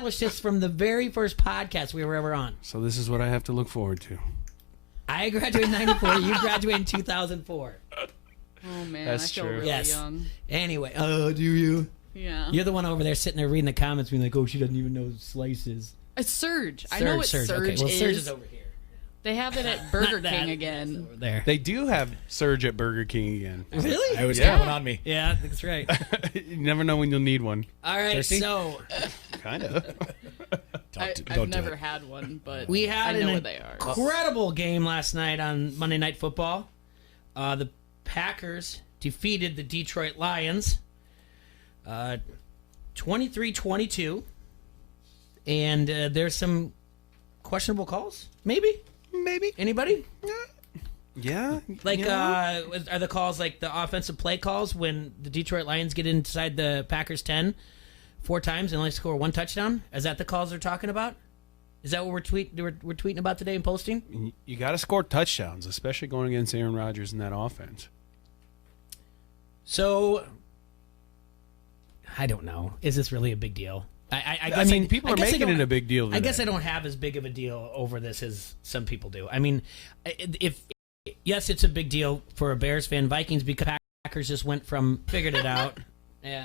established this from the very first podcast we were ever on. So this is what I have to look forward to. I graduated in 94. You graduated in 2004. Oh, man. That's I feel true. really young. Anyway. Oh, do you? Yeah. You're the one over there sitting there reading the comments being like, oh, she doesn't even know slices. It's Surge. I know what Surge okay. Well, is. Surge is over here. They have it at Burger Not that. King again. Over there. They do have Surge at Burger King again. Really? I was Yeah. coming on me. Yeah, that's right. You never know when you'll need one. All right, Thirsty? so Kind of. I've never had one, but we had I know an what they are. incredible game last night on Monday Night Football. The Packers defeated the Detroit Lions 23-22. And there's some questionable calls, maybe? Anybody? Yeah. Like, you know? are the calls like the offensive play calls when the Detroit Lions get inside the Packers 10 4 times and only score 1 touchdown? Is that the calls they're talking about? Is that what we're tweeting about today and posting? You got to score touchdowns, especially going against Aaron Rodgers in that offense. So, I don't know. Is this really a big deal? I mean, people are making it a big deal today. I guess I don't have as big of a deal over this as some people do. I mean, yes, it's a big deal for a Bears fan, Vikings, because Packers just went from figured it out. Yeah,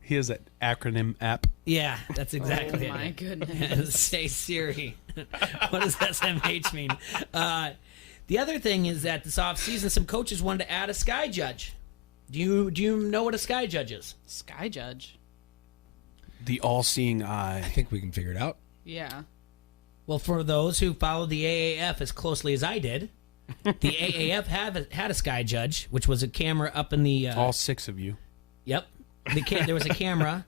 he has that acronym app. yeah, that's exactly it. Oh, my goodness. Say Siri. What does SMH mean? The other thing is that this offseason, some coaches wanted to add a sky judge. Do you know what a sky judge is? Sky Judge. The all-seeing eye. I think we can figure it out. Yeah. Well, for those who follow the AAF as closely as I did, the AAF had a sky judge, which was a camera up in the... All 6 of you. Yep. There was a camera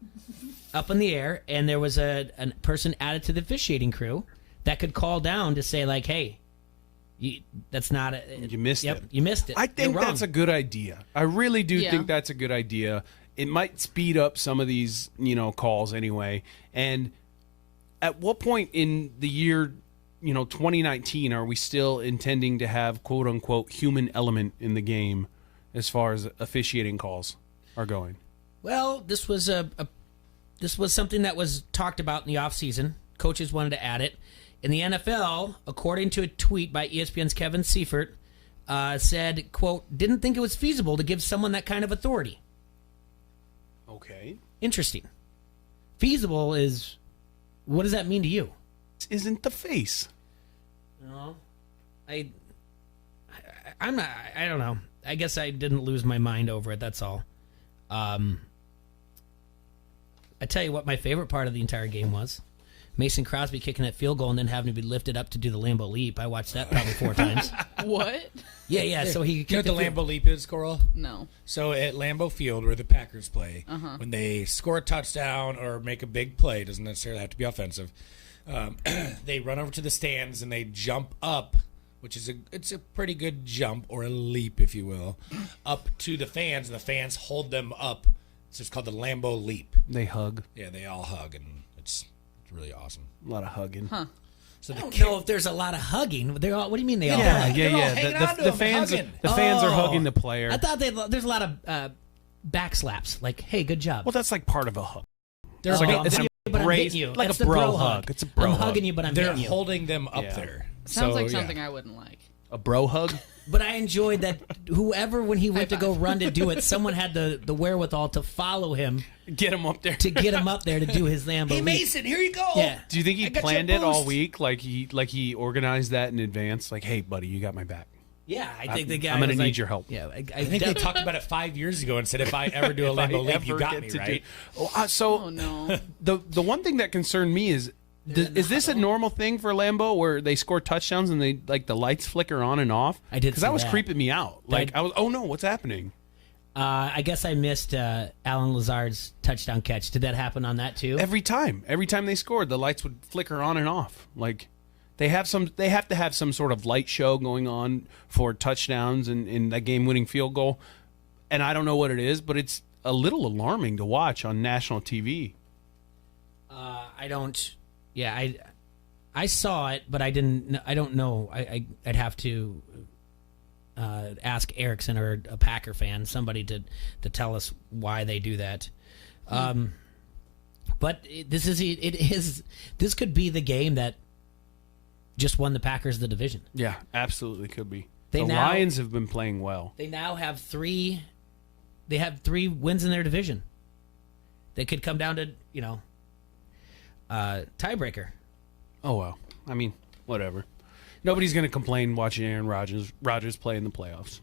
up in the air, and there was a person added to the officiating crew that could call down to say, like, hey, that's not... You missed it. Yep, you missed it. I think You're wrong. that's a good idea. I really do Yeah. think that's a good idea. It might speed up some of these, calls anyway. And at what point in the year, 2019, are we still intending to have quote unquote human element in the game as far as officiating calls are going? Well, this was something that was talked about in the offseason. Coaches wanted to add it. In the NFL, according to a tweet by ESPN's Kevin Seifert, said, quote, didn't think it was feasible to give someone that kind of authority. Okay. Interesting. Feasible is, what does that mean to you? This isn't the face. No, I'm not. I don't know. I guess I didn't lose my mind over it. That's all. I tell you what, my favorite part of the entire game was Mason Crosby kicking that field goal and then having to be lifted up to do the Lambeau leap. I watched that probably 4 times. What? Yeah. So he You know kicked what the the field- Lambeau leap is, Coral? No. So at Lambeau Field, where the Packers play, when they score a touchdown or make a big play, doesn't necessarily have to be offensive. They run over to the stands and they jump up, which is it's a pretty good jump or a leap, if you will, up to the fans, and the fans hold them up. So it's called the Lambeau leap. They hug. Yeah, they all hug, and it's really awesome. A lot of hugging. Huh. So I don't know if there's a lot of hugging. They're all, what do you mean they all hug? They're all hanging on to The him, fans, hugging. the fans are Oh. hugging the player. I thought there's a lot of back slaps. Like, hey, good job. Well, that's like part of a hug. They're, Oh, like, I'm it's hitting you, but I'm raised- hitting you. like That's a the bro hug. hug. It's a bro I'm hug. hugging you, but I'm they're hitting you. holding them up Yeah. there. Sounds So, like yeah. something I wouldn't like. A bro hug? But I enjoyed that whoever, when he went to High go five. run to do it, someone had the wherewithal to follow him Get him up there. to get him up there to do his Lambo Hey leap. Mason, here you go. Yeah. Do you think I he got planned your it all boost. week? Like he organized that in advance? Like, hey, buddy, you got my back. Yeah, I think the guy I'm gonna was need like- your help. Yeah, I think they talked about it 5 years ago and said, if I ever do a If I Lambeau leap, ever you got get me, to right? So Oh, no. the one thing that concerned me is is this a normal thing for Lambeau where they score touchdowns and they like the lights flicker on and off? I did because see that was that. creeping me out. Like I was, oh no, what's happening? I guess I missed Alan Lazard's touchdown catch. Did that happen on that too? Every time they scored, the lights would flicker on and off. Like they have to have some sort of light show going on for touchdowns and in that game-winning field goal. And I don't know what it is, but it's a little alarming to watch on national TV. I don't. Yeah, I saw it, but I didn't. I don't know. I'd have to ask Erickson or a Packer fan, somebody to tell us why they do that. But this could be the game that just won the Packers the division. Yeah, absolutely could be. The Lions have been playing well. They now have three wins in their division. They could come down to, tiebreaker. Oh, well. I mean, whatever. Nobody's going to complain watching Aaron Rodgers play in the playoffs.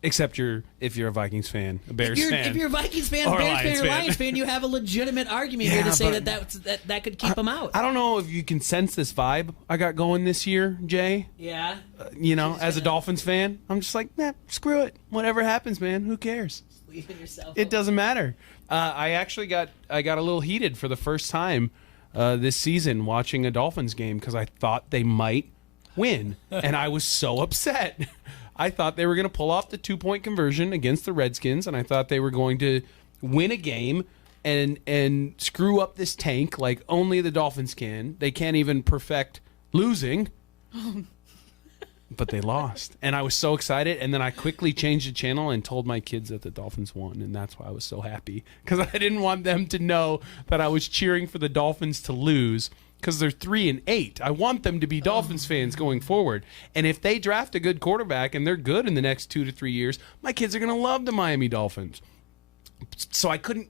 Except if you're a Vikings fan, a Bears fan. If you're a Vikings fan, or a Bears Lions fan, or fan. Lions fan, you have a legitimate argument here to say that could keep them out. I don't know if you can sense this vibe I got going this year, Jay. Yeah. As a Dolphins fan, I'm just like, screw it. Whatever happens, man, who cares? Believe in yourself. It doesn't matter. I actually got a little heated for the first time this season watching a Dolphins game because I thought they might win, and I was so upset. I thought they were going to pull off the 2-point conversion against the Redskins, and I thought they were going to win a game and screw up this tank like only the Dolphins can. They can't even perfect losing. But they lost. And I was so excited. And then I quickly changed the channel and told my kids that the Dolphins won. And that's why I was so happy. Because I didn't want them to know that I was cheering for the Dolphins to lose. Because they're 3-8. I want them to be Dolphins fans going forward. And if they draft a good quarterback and they're good in the next 2 to 3 years, my kids are going to love the Miami Dolphins. So I couldn't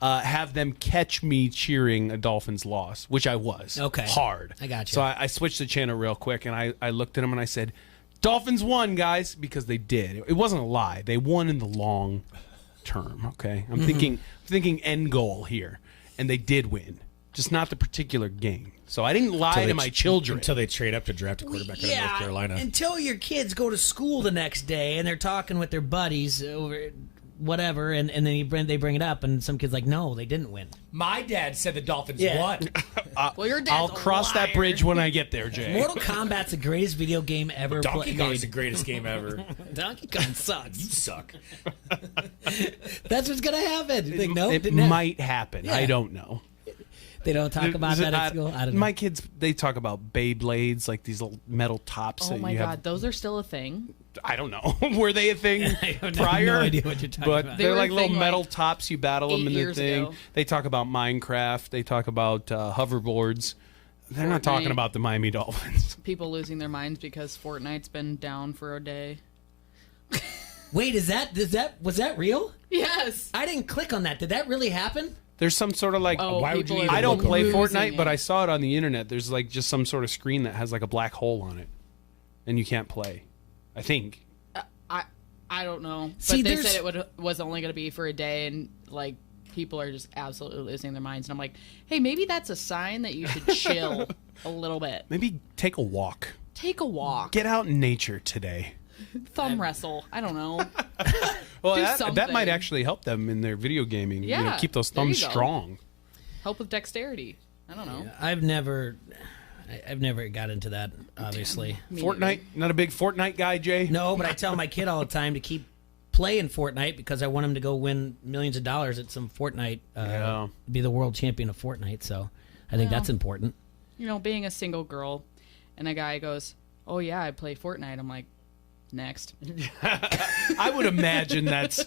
have them catch me cheering a Dolphins loss, which I was. Okay. Hard. I got you. So I switched the channel real quick, and I looked at them and I said, Dolphins won, guys, because they did. It wasn't a lie. They won in the long term, okay? I'm thinking end goal here, and they did win, just not the particular game. So I didn't lie to my children. Until they trade up to draft a quarterback out of North Carolina. Until your kids go to school the next day and they're talking with their buddies over whatever, and then they bring it up, and some kid's like, no, they didn't win. My dad said the Dolphins won. Well, your dad's I'll cross that bridge when I get there, Jay. Mortal Kombat's the greatest video game ever Donkey played. Kong's the greatest game ever. Donkey Kong sucks. You suck. That's what's gonna happen. Like, no, It might happen. Yeah. I don't know. They don't talk about that at school. I don't know. My kids, they talk about Beyblades, like these little metal tops. Oh that my you God, have. those are still a thing. I don't know. Were they a thing I have prior? no idea what you're talking but about. They they're were a like little thing, metal like, tops. You battle them 8 in the years thing. ago. They talk about Minecraft. They talk about hoverboards. They're not talking Fortnite. about the Miami Dolphins. People losing their minds because Fortnite's been down for a day. Wait, was that real? Yes. I didn't click on that. Did that really happen? There's some sort of like. Oh, Why would you people even are I don't look play losing Fortnite, but it. I saw it on the internet. There's like just some sort of screen that has like a black hole on it, and you can't play. I think. I don't know. See, But they there's- said it was only going to be for a day, and like people are just absolutely losing their minds. And I'm like, hey, maybe that's a sign that you should chill a little bit. Maybe take a walk. Take a walk. Get out in nature today. Thumb wrestle. I don't know. Well, Do that something. might actually help them in their video gaming. Yeah, keep those there you thumbs go. strong. Help with dexterity. I don't know. I've never got into that, obviously. Me Fortnite, neither. not a big Fortnite guy, Jay. No, but I tell my kid all the time to keep playing Fortnite because I want him to go win millions of dollars at some Fortnite, Yeah. be the world champion of Fortnite. So I think Well. that's important. You know, being a single girl, and a guy goes, "Oh yeah, I play Fortnite." I'm like, next. I would imagine that's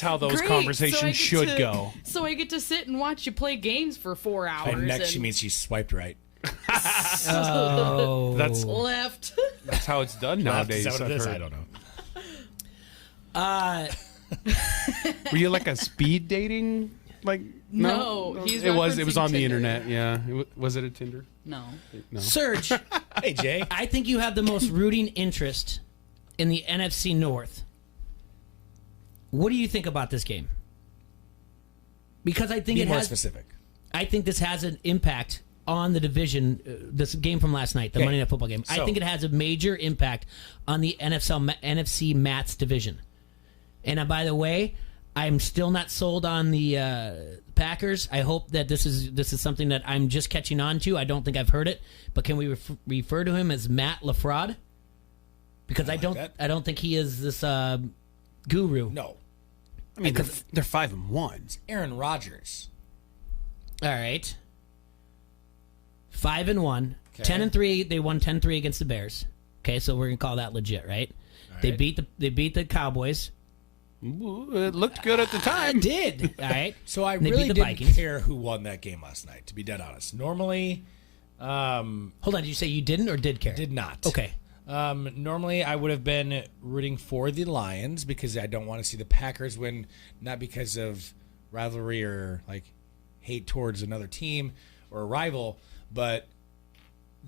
how those Great, conversations so I get should to- go. So I get to sit and watch you play games for 4 hours. And next, she means she swiped right. Oh, That's left. how it's done Is nowadays. that what I've it is? heard. I don't know. Were you like a speed dating? Like No, he's it was referencing on the Tinder. internet. Yeah, was it a Tinder? No. No. Serge, Hey, Jay. I think you have the most rooting interest in the NFC North. What do you think about this game? Because I think Be it more has. specific. I think this has an impact on the division. This game from last night, the Okay. Monday Night Football game. I So- think it has a major impact on the NFC Matt's division. And by the way, I'm still not sold on the Packers. I hope that this is something that I'm just catching on to. I don't think I've heard it, but can we refer to him as Matt LaFraud? Because I that. don't think he is this guru. No. I mean, they're 5-1. Aaron Rodgers. All right. 5-1, Okay. 10-3. They won 10-3 against the Bears. Okay, so we're gonna call that legit, right? They right. beat the Cowboys. It looked good at the time. It did. All right. So I And they really beat the didn't Vikings. care who won that game last night, to be dead honest. Normally, Hold on. Did you say you didn't or did care? did not. Okay. Normally, I would have been rooting for the Lions because I don't want to see the Packers win, not because of rivalry or like hate towards another team or a rival, but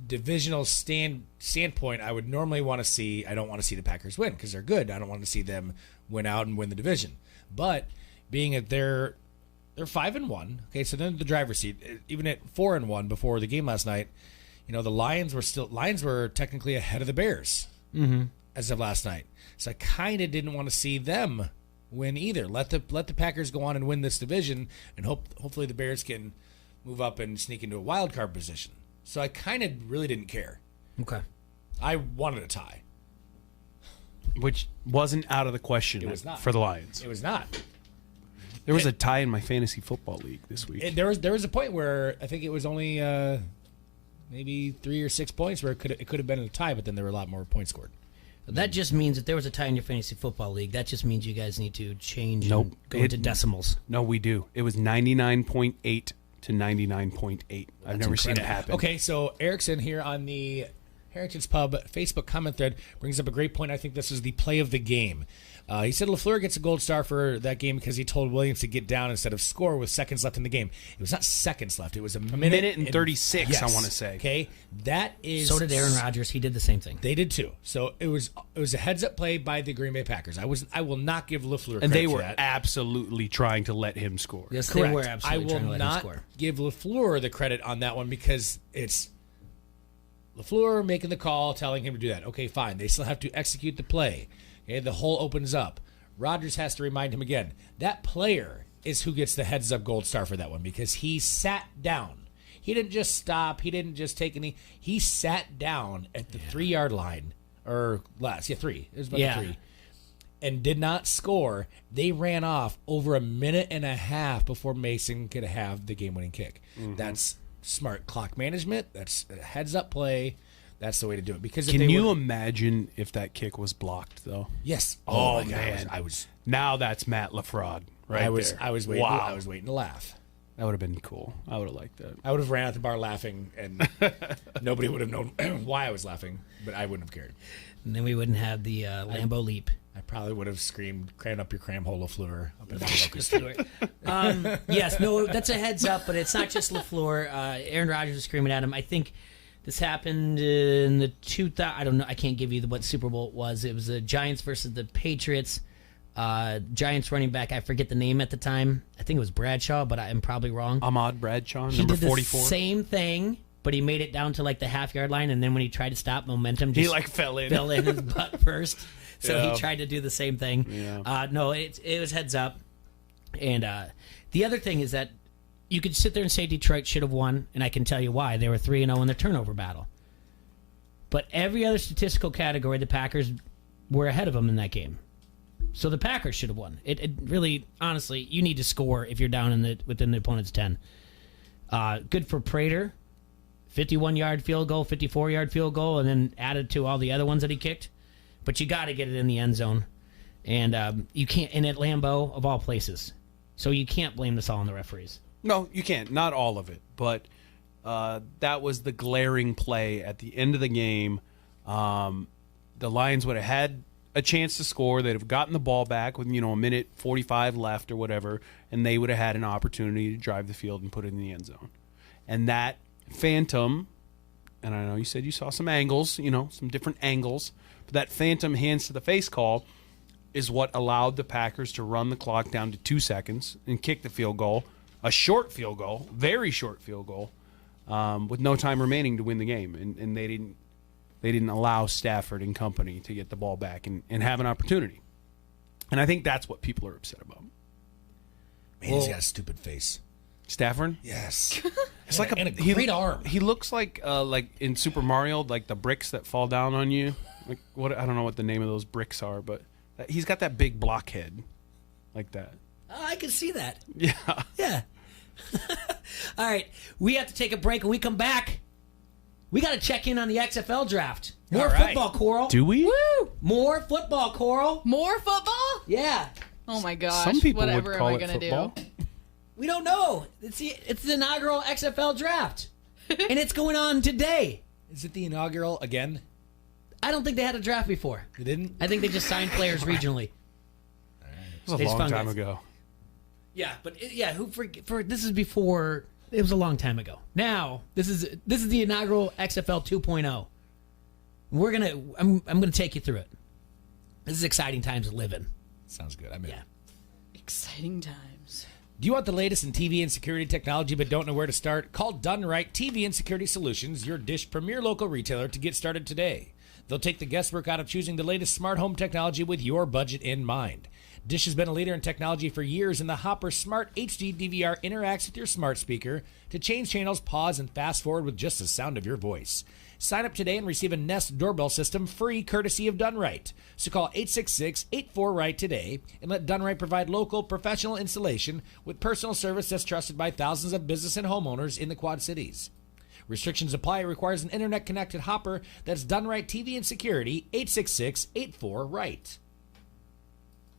divisional standpoint, I would normally want to see. I don't want to see the Packers win because they're good. I don't want to see them win out and win the division. But being that they're 5-1, okay, so then the driver's seat, even at 4-1 before the game last night. You know, the Lions were technically ahead of the Bears as of last night. So I kind of didn't want to see them win either. Let the Packers go on and win this division, and hopefully the Bears can move up and sneak into a wild card position. So I kind of really didn't care. Okay. I wanted a tie. Which wasn't out of the question It was not. for the Lions. It was not. There was a tie in my fantasy football league this week. There was a point where I think it was only maybe 3 or 6 points where it could have been a tie, but then there were a lot more points scored. That just means that there was a tie in your fantasy football league. That just means you guys need to change Nope. and go into decimals. No, we do. It was 99.8 to 99.8. I've never seen it happen. Okay, so Erickson here on the Heritage Pub Facebook comment thread brings up a great point. I think this is the play of the game. He said LaFleur gets a gold star for that game because he told Williams to get down instead of score with seconds left in the game. It was not seconds left. It was a minute and 36, yes. I want to say. Okay, that is... So did Aaron Rodgers. He did the same thing. They did too. So it was a heads-up play by the Green Bay Packers. I will not give LaFleur credit And they for were that. absolutely trying to let him score. Yes, Correct. they were absolutely I trying to will let him not score. give LaFleur the credit on that one because it's LaFleur making the call, telling him to do that. Okay, fine. They still have to execute the play. Okay, the hole opens up. Rodgers has to remind him again. That player is who gets the heads-up gold star for that one because he sat down. He didn't just stop. He didn't just take any. He sat down at the 3-yard line or less. Yeah, 3. It was about 3. And did not score. They ran off over a minute and a half before Mason could have the game-winning kick. Mm-hmm. That's smart clock management. That's a heads-up play. That's the way to do it. Because if Can you imagine if that kick was blocked, though? Yes. Oh, my God. man. I was Now that's Matt LaFraud right I was there. I was waiting. Wow. I was waiting to laugh. That would have been cool. I would have liked that. I would have ran out the bar laughing, and nobody would have known why I was laughing, but I wouldn't have cared. And then we wouldn't have the Lambeau leap. I probably would have screamed, "Cram up your cram hole, LaFleur!" Up in the locust. Yes, no, that's a heads up, but it's not just LaFleur. Aaron Rodgers was screaming at him. I think this happened in the 2000. I don't know. I can't give you what Super Bowl it was. It was the Giants versus the Patriots. Giants running back. I forget the name at the time. I think it was Bradshaw, but I'm probably wrong. Ahmad Bradshaw, He number did the 44. same thing, but he made it down to like the half-yard line, and then when he tried to stop, momentum just He fell in. fell in his butt first. So Yeah. he tried to do the same thing. Yeah. No, it was heads up. And the other thing is that you could sit there and say Detroit should have won, and I can tell you why. They were 3-0 in their turnover battle. But every other statistical category, the Packers were ahead of them in that game. So the Packers should have won. It really, honestly, you need to score if you're down within the opponent's 10. Good for Prater. 51-yard field goal, 54-yard field goal, and then added to all the other ones that he kicked. But you got to get it in the end zone. And you can't, and at Lambeau, of all places. So you can't blame this all on the referees. No, you can't. Not all of it. But that was the glaring play at the end of the game. The Lions would have had a chance to score. They'd have gotten the ball back with, a minute 45 left or whatever, and they would have had an opportunity to drive the field and put it in the end zone. And that phantom, and I know you said you saw some angles, some different angles, but that phantom hands to the face call is what allowed the Packers to run the clock down to 2 seconds and kick the field goal, a short field goal, very short field goal, with no time remaining to win the game. And they didn't allow Stafford and company to get the ball back and have an opportunity. And I think that's what people are upset about. Man, he's got a stupid face. Stafford? Yes. It's like and a great arm. He looks like in Super Mario, like the bricks that fall down on you. Like what? I don't know what the name of those bricks are, but he's got that big blockhead, like that. Oh, I can see that. Yeah. Yeah. All right. We have to take a break. When we come back, we got to check in on the XFL draft. More All right. football, Coral. Do we? Woo! More football, Coral. More football? Yeah. Oh my gosh! Some people Whatever would call am I it gonna football. do? We don't know. It's the inaugural XFL draft, and it's going on today. Is it the inaugural again? I don't think they had a draft before. They didn't? I think they just signed players regionally. It was a It's long fun, time guys. ago. Yeah, but this is before. It was a long time ago. Now this is the inaugural XFL 2.0. I'm gonna take you through it. This is exciting times to live in. Sounds good. I'm in. Yeah. Exciting times. Do you want the latest in TV and security technology but don't know where to start? Call Done Right TV and Security Solutions, your Dish premier local retailer, to get started today. They'll take the guesswork out of choosing the latest smart home technology with your budget in mind. Dish has been a leader in technology for years, and the Hopper Smart HD DVR interacts with your smart speaker to change channels, pause, and fast forward with just the sound of your voice. Sign up today and receive a Nest doorbell system free courtesy of Done Right. So call 866-84-RIGHT today and let Done Right provide local professional installation with personal service that's trusted by thousands of business and homeowners in the Quad Cities. Restrictions apply. It requires an internet-connected Hopper. That's Done Right TV and Security, 866-84-RIGHT.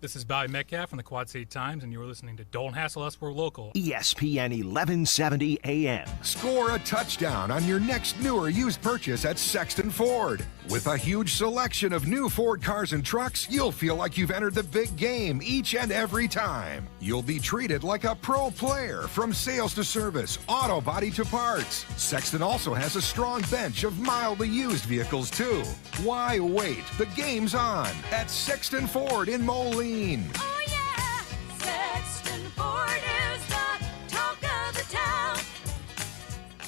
This is Bobby Metcalf from the Quad City Times, and you're listening to Don't Hassle Us, We're Local. ESPN 1170 AM. Score a touchdown on your next new or used purchase at Sexton Ford. With a huge selection of new Ford cars and trucks, you'll feel like you've entered the big game each and every time. You'll be treated like a pro player from sales to service, auto body to parts. Sexton also has a strong bench of mildly used vehicles, too. Why wait? The game's on at Sexton Ford in Moline. Oh yeah, Sexton Ford is the talk of the town.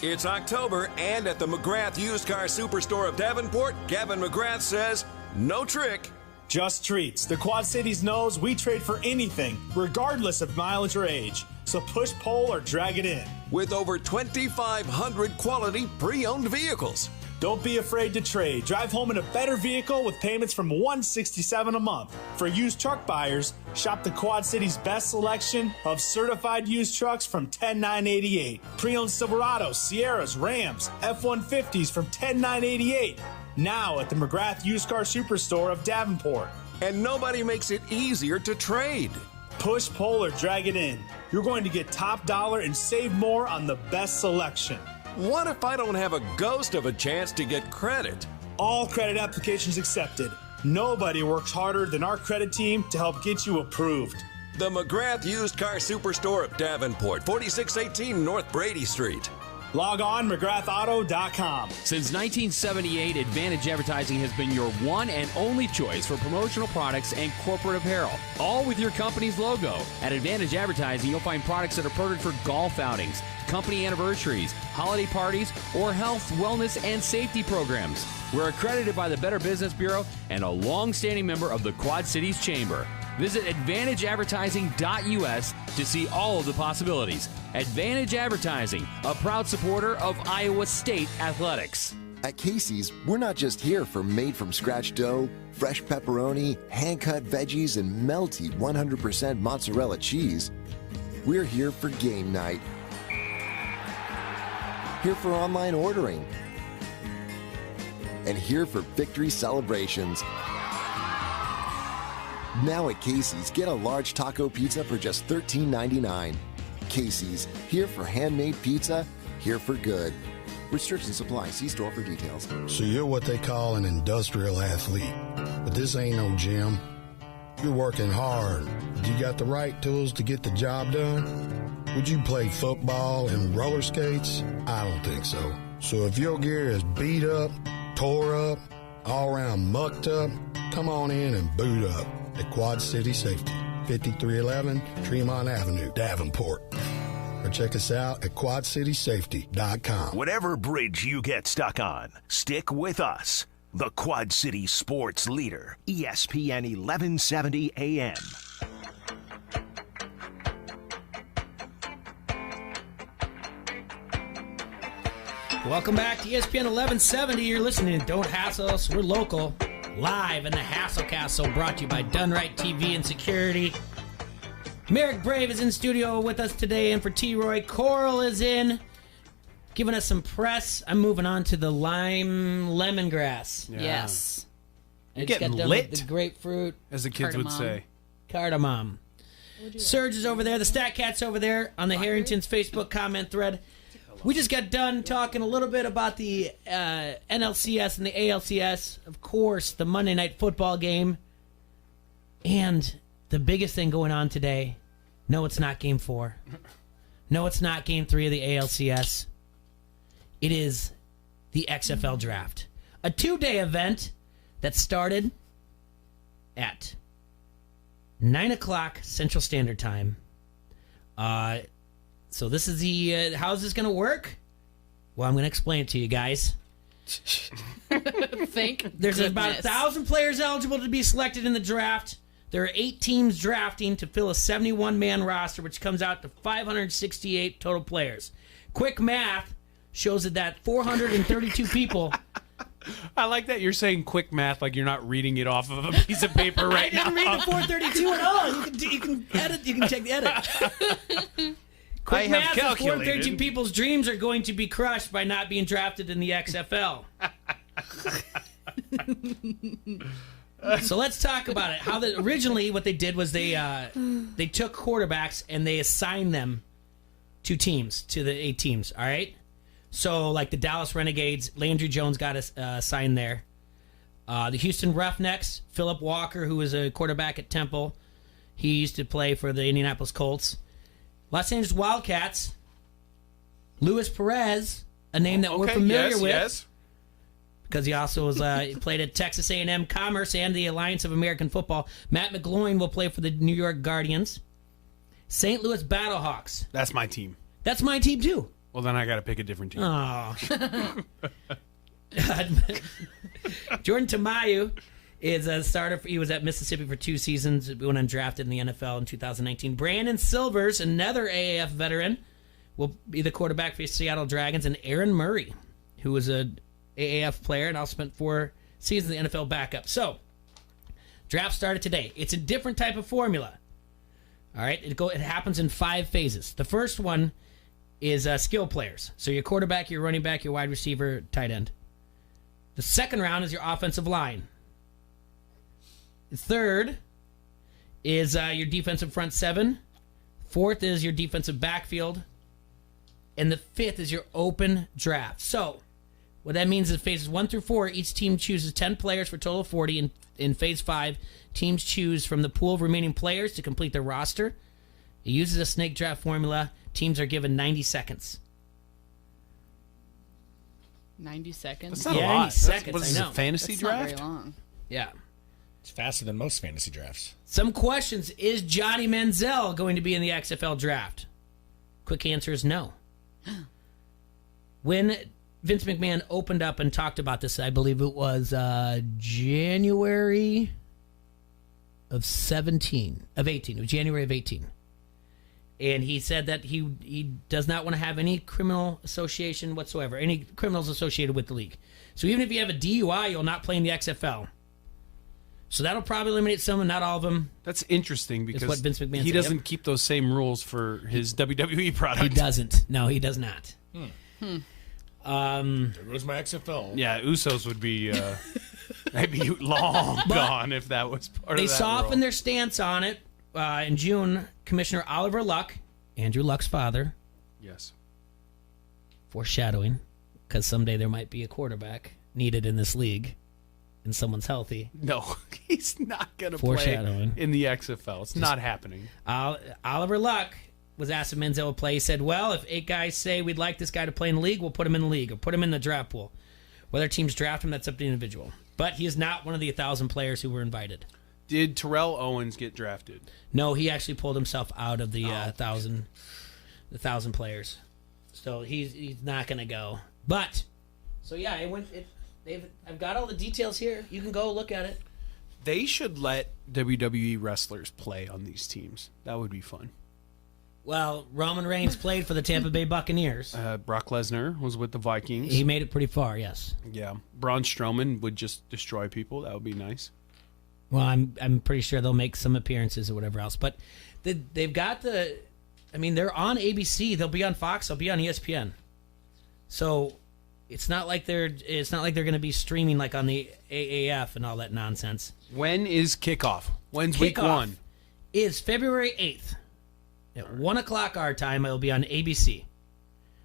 It's October, and at the McGrath Used Car Superstore of Davenport, Gavin McGrath says, no trick. Just treats. The Quad Cities knows we trade for anything, regardless of mileage or age. So push, pull, or drag it in. With over 2,500 quality pre-owned vehicles. Don't be afraid to trade. Drive home in a better vehicle with payments from $167 a month. For used truck buyers, shop the Quad Cities' best selection of certified used trucks from $10,988. Pre-owned Silverados, Sierras, Rams, F-150s from $10,988. Now at the McGrath Used Car Superstore of Davenport. And nobody makes it easier to trade. Push, pull, or drag it in. You're going to get top dollar and save more on the best selection. What if I don't have a ghost of a chance to get credit? All credit applications accepted. Nobody works harder than our credit team to help get you approved. The McGrath Used Car Superstore of Davenport, 4618 North Brady Street. Log on McGrathAuto.com. Since 1978, Advantage Advertising has been your one and only choice for promotional products and corporate apparel, all with your company's logo. At Advantage Advertising, you'll find products that are perfect for golf outings, company anniversaries, holiday parties, or health, wellness, and safety programs. We're accredited by the Better Business Bureau and a long-standing member of the Quad Cities Chamber. Visit AdvantageAdvertising.us to see all of the possibilities. Advantage Advertising, a proud supporter of Iowa State Athletics. At Casey's, we're not just here for made-from-scratch dough, fresh pepperoni, hand-cut veggies, and melty 100% mozzarella cheese. We're here for game night. Here for online ordering. And here for victory celebrations. Now at Casey's, get a large taco pizza for just $13.99. Casey's, here for handmade pizza, here for good. Restrictions apply. See store for details. So you're what they call an industrial athlete. But this ain't no gym. You're working hard. You got the right tools to get the job done? Would you play football and roller skates? I don't think so. So if your gear is beat up, tore up, all around mucked up, come on in and boot up at Quad City Safety, 5311 Tremont Avenue, Davenport. Or check us out at quadcitysafety.com. Whatever bridge you get stuck on, stick with us. The Quad City sports leader, ESPN 1170 AM. Welcome back to ESPN 1170. You're listening to Don't Hassle Us, We're Local. Live in the Hassle Castle, brought to you by Done Right TV and Security. Merrick Brave is in studio with us today, and for T-Roy, Coral is in, giving us some press. I'm moving on to the lime lemongrass. Yeah. Yes. I just Getting got done lit. with the grapefruit. As the kids would say. Cardamom. Surge is over there. The Stat Cat's over there on the Harrington's Facebook comment thread. We just got done talking a little bit about the NLCS and the ALCS. Of course, the Monday Night Football game. And the biggest thing going on today, no, it's not Game 4. No, it's not Game 3 of the ALCS. It is the XFL Draft. A 2-day event that started at 9 o'clock Central Standard Time. So this is the... how's this going to work? Well, I'm going to explain it to you guys. There's about 1,000 players eligible to be selected in the draft. There are 8 teams drafting to fill a 71-man roster, which comes out to 568 total players. Quick math shows that 432 people... I like that you're saying quick math like you're not reading it off of a piece of paper right now. I didn't read the 432 at all. You can edit. You can check the edit. Quick math is 432 people's dreams are going to be crushed by not being drafted in the XFL. So let's talk about it. Originally what they did was they took quarterbacks and they assigned them to teams, to the 8 teams. All right. So, like the Dallas Renegades, Landry Jones got assigned there. The Houston Roughnecks, Philip Walker, who was a quarterback at Temple. He used to play for the Indianapolis Colts. Los Angeles Wildcats, Luis Perez, a name that we're familiar with. Yes. Because he also was played at Texas A&M Commerce and the Alliance of American Football. Matt McGloin will play for the New York Guardians. St. Louis Battlehawks. That's my team. That's my team, too. Well, then I got to pick a different team. Oh. Jordan Tamayo is a starter. He was at Mississippi for 2 seasons. Went undrafted in the NFL in 2019. Brandon Silvers, another AAF veteran, will be the quarterback for the Seattle Dragons. And Aaron Murray, who was an AAF player and also spent 4 seasons in the NFL backup. So, draft started today. It's a different type of formula. All right, it happens in 5 phases. The first one is skill players. So your quarterback, your running back, your wide receiver, tight end. The second round is your offensive line. The third is your defensive front 7. Fourth is your defensive backfield. And the fifth is your open draft. So what that means is phases 1 through 4, each team chooses 10 players for a total of 40. In phase 5, teams choose from the pool of remaining players to complete their roster. It uses a snake draft formula. Teams are given 90 seconds. 90 seconds? That's not a lot. 90 seconds, what is I know. A fantasy That's draft? not very long. Yeah. It's faster than most fantasy drafts. Some questions. Is Johnny Manziel going to be in the XFL draft? Quick answer is no. When Vince McMahon opened up and talked about this, I believe it was January of 18. It was January of 18. And he said that he does not want to have any criminal association whatsoever, any criminals associated with the league. So even if you have a DUI, you'll not play in the XFL. So that'll probably eliminate some, and not all of them. That's interesting because what Vince McMahon he said. doesn't keep those same rules for his WWE product. He doesn't. No, he does not. There goes my XFL. Yeah, Usos would be maybe long gone if that was part of that. They softened their stance on it. In June, Commissioner Oliver Luck, Andrew Luck's father, yes, foreshadowing, because someday there might be a quarterback needed in this league, and someone's healthy. No, he's not going to play in the XFL. It's not happening. Oliver Luck was asked if Manziel would play. He said, well, if 8 guys say we'd like this guy to play in the league, we'll put him in the league, or put him in the draft pool. Whether teams draft him, that's up to the individual. But he is not one of the 1,000 players who were invited. Did Terrell Owens get drafted? No, he actually pulled himself out of the 1,000 players. So he's not going to go. But so yeah, I've got all the details here. You can go look at it. They should let WWE wrestlers play on these teams. That would be fun. Well, Roman Reigns played for the Tampa Bay Buccaneers. Brock Lesnar was with the Vikings. He made it pretty far, yes. Yeah. Braun Strowman would just destroy people. That would be nice. Well, I'm pretty sure they'll make some appearances or whatever else. But they've got they're on ABC. They'll be on Fox. They'll be on ESPN. So it's not like they're going to be streaming like on the AAF and all that nonsense. When is kickoff? When's week 1? is February 8th at 1 o'clock our time. It'll be on ABC.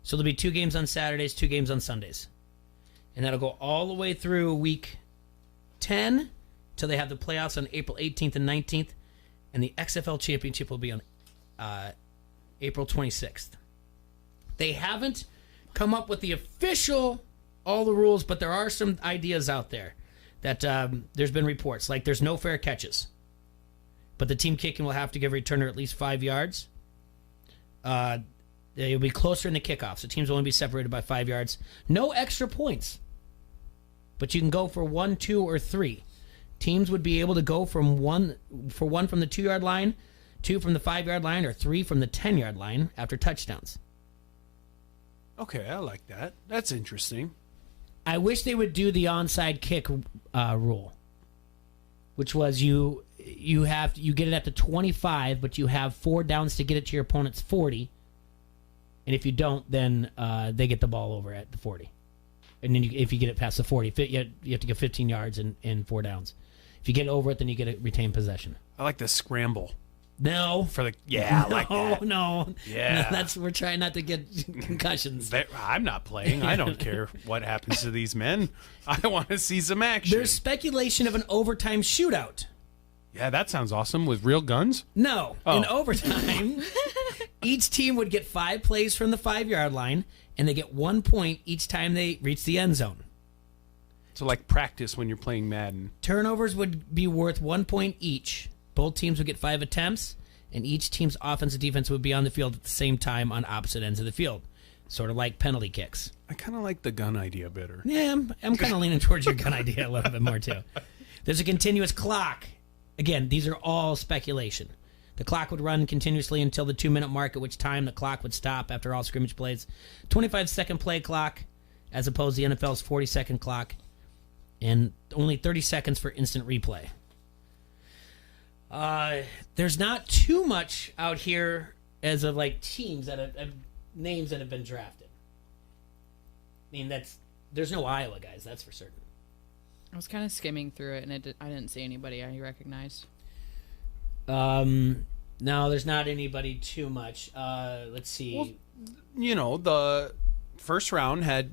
So there'll be 2 games on Saturdays, 2 games on Sundays. And that'll go all the way through week 10 till they have the playoffs on April 18th and 19th. And the XFL Championship will be on April 26th. They haven't come up with the official, all the rules, but there are some ideas out there that there's been reports. Like there's no fair catches. But the team kicking will have to give a returner at least 5 yards. They'll be closer in the kickoff, so teams will only be separated by 5 yards. No extra points. But you can go for 1, 2, or 3. Teams would be able to go from one from the 2-yard line, 2 from the 5-yard line, or 3 from the 10-yard line after touchdowns. Okay, I like that. That's interesting. I wish they would do the onside kick rule, which was you get it at the 25, but you have 4 downs to get it to your opponent's 40, and if you don't, then they get the ball over at the 40, and then if you get it past the 40, you have to get 15 yards and 4 downs. If you get over it, then you get a retained possession. I like the scramble. No. I like that. No. Yeah. No, we're trying not to get concussions. I'm not playing. I don't care what happens to these men. I want to see some action. There's speculation of an overtime shootout. Yeah, that sounds awesome. With real guns? No. In overtime, each team would get 5 plays from the 5-yard line, and they get 1 point each time they reach the end zone. So like practice when you're playing Madden. Turnovers would be worth 1 point each. Both teams would get 5 attempts, and each team's offense and defense would be on the field at the same time on opposite ends of the field. Sort of like penalty kicks. I kind of like the gun idea better. Yeah, I'm kind of leaning towards your gun idea a little bit more, too. There's a continuous clock. Again, these are all speculation. The clock would run continuously until the 2-minute mark, at which time the clock would stop after all scrimmage plays. 25-second play clock, as opposed to the NFL's 40-second clock, and only 30 seconds for instant replay. There's not too much out here as of like teams that have names that have been drafted. I mean, there's no Iowa guys, that's for certain. I was kind of skimming through it, and I didn't see anybody I recognized. No, there's not anybody too much. Let's see. Well, the first round had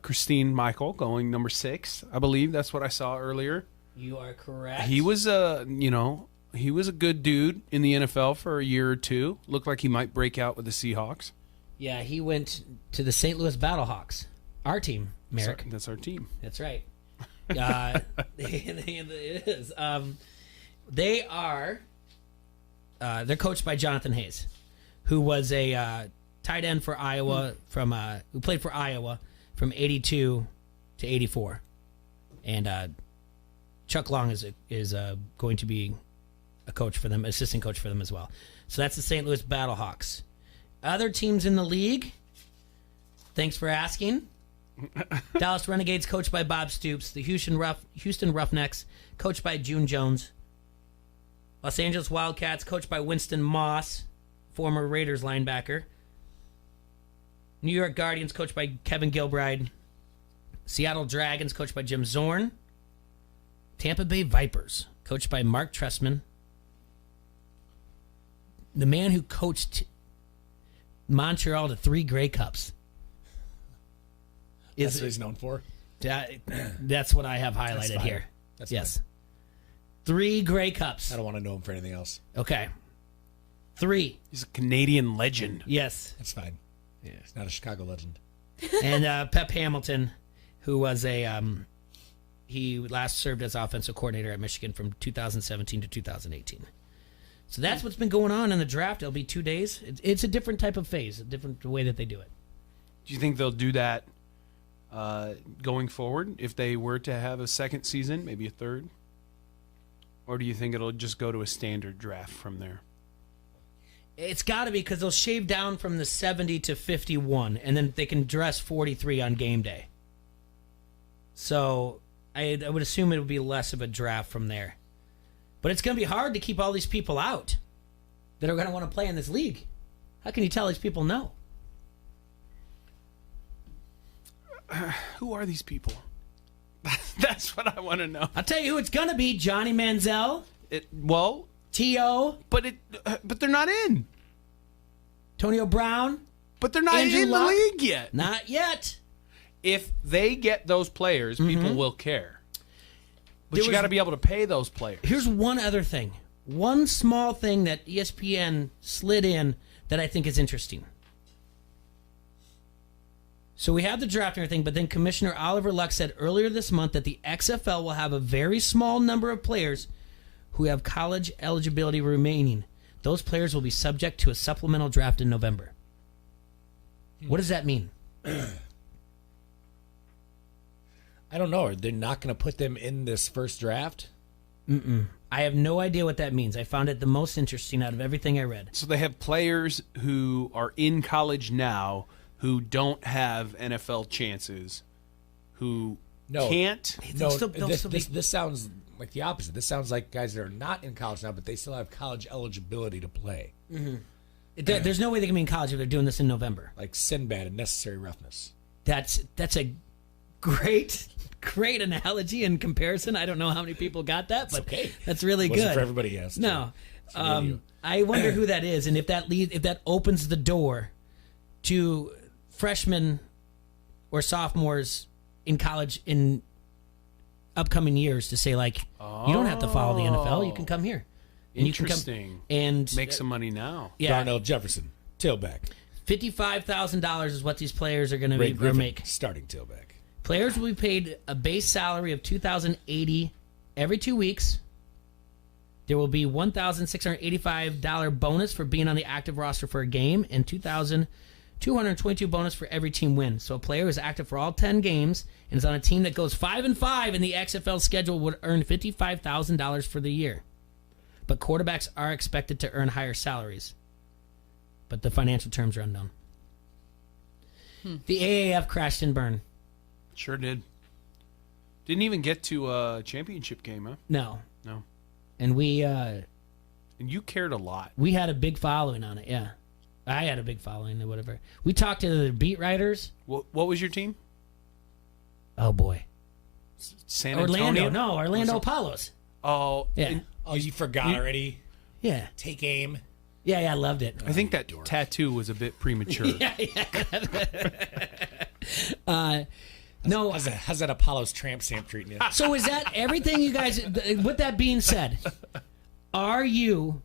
Christine Michael going number 6. I believe that's what I saw earlier. You are correct. He was he was a good dude in the NFL for a year or 2. Looked like he might break out with the Seahawks. Yeah, he went to the St. Louis Battlehawks. Our team, Merrick. That's our team. That's right. It is. They are. They're coached by Jonathan Hayes, who was a tight end for Iowa who played for Iowa from 82 to 84, and Chuck Long is going to be a coach for them, assistant coach for them as well. So that's the St. Louis Battlehawks. Other teams in the league. Thanks for asking. Dallas Renegades, coached by Bob Stoops. The Houston Roughnecks, coached by June Jones. Los Angeles Wildcats, coached by Winston Moss, former Raiders linebacker. New York Guardians, coached by Kevin Gilbride. Seattle Dragons, coached by Jim Zorn. Tampa Bay Vipers, coached by Mark Trestman. The man who coached Montreal to 3 Grey Cups. That's what he's known for? That's what I have highlighted here. That's yes. fine. 3 Grey Cups. I don't want to know him for anything else. Okay. 3. He's a Canadian legend. Yes. That's fine. Yeah, he's not a Chicago legend. And Pep Hamilton, who was he last served as offensive coordinator at Michigan from 2017 to 2018. So that's what's been going on in the draft. It'll be 2 days. It's a different type of phase, a different way that they do it. Do you think they'll do that going forward if they were to have a second season, maybe a third? Or do you think it'll just go to a standard draft from there? It's got to be, because they'll shave down from the 70 to 51, and then they can dress 43 on game day. So I would assume it would be less of a draft from there. But it's going to be hard to keep all these people out that are going to want to play in this league. How can you tell these people no? Who are these people? That's what I want to know. I'll tell you who it's going to be, Johnny Manziel. T.O. But they're not in. Antonio Brown. But they're not Andrew in Luck? the league yet. Not yet. If they get those players, people will care. But There you was- got to be able to pay those players. Here's one other thing. One small thing that ESPN slid in that I think is interesting. So we have the draft and everything, but then Commissioner Oliver Luck said earlier this month that the XFL will have a very small number of players who have college eligibility remaining. Those players will be subject to a supplemental draft in November. What does that mean? I don't know. Are they not going to put them in this first draft? I have no idea what that means. I found it the most interesting out of everything I read. So they have players who are in college now who don't have NFL chances, who can't. No, this sounds like the opposite. This sounds like guys that are not in college now, but they still have college eligibility to play. There's no way they can be in college if they're doing this in November. Like Sinbad and Necessary Roughness. That's a great analogy and comparison. I don't know how many people got that, but okay. That's really Wasn't good. for everybody else. No, It's for you. I wonder who that is, and if that opens the door to freshmen or sophomores in college in upcoming years to say, like, you don't have to follow the NFL, you can come here. And Interesting. You can come and make some money now. Yeah. Darnell Jefferson, tailback. $55,000 is what these players are going to Ray Griffin, make. starting tailback. Players will be paid a base salary of $2,080 every 2 weeks. There will be $1,685 bonus for being on the active roster for a game and $2,222 bonus for every team win. So a player who is active for all 10 games and is on a team that goes 5-5 in the XFL schedule would earn $55,000 for the year. But quarterbacks are expected to earn higher salaries. But the financial terms are unknown. The AAF crashed and burned. Sure did. Didn't even get to a championship game, huh? No. No. And we And you cared a lot. we had a big following on it, yeah. I had a big following or whatever. We talked to the beat writers. What was your team? Oh boy. San Orlando. Antonio? No, Orlando Apollos. Oh, Yeah. Oh, you forgot already? Yeah. Take aim. Yeah, I loved it. I think that tattoo was a bit premature. No. How's that Apollo's tramp stamp treating you? So is that everything you guys, with that being said, are you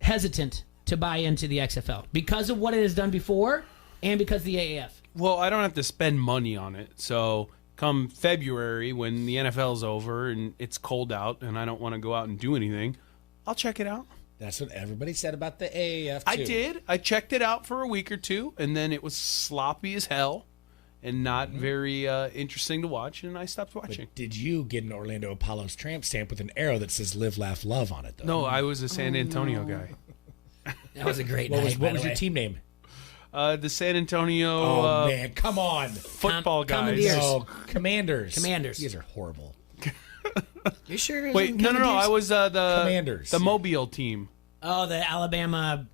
hesitant to buy into the XFL because of what it has done before and because of the AAF? Well, I don't have to spend money on it. So come February when the NFL's over and it's cold out and I don't want to go out and do anything, I'll check it out. That's what everybody said about the AAF, too. I did. I checked it out for a week or two, and then it was sloppy as hell and not very interesting to watch, and I stopped watching. But did you get an Orlando Apollo's tramp stamp with an arrow that says "Live, Laugh, Love" on it, though? No, I was a San Antonio guy. That was a great What night. was, what was your team name? The San Antonio Oh, man, come on. football guys. Commandeers. No, Commanders. Commanders. You guys are horrible. You sure? it Wait, wasn't no. Commandeers? I was the Commanders. the Mobile team. Oh, the Alabama.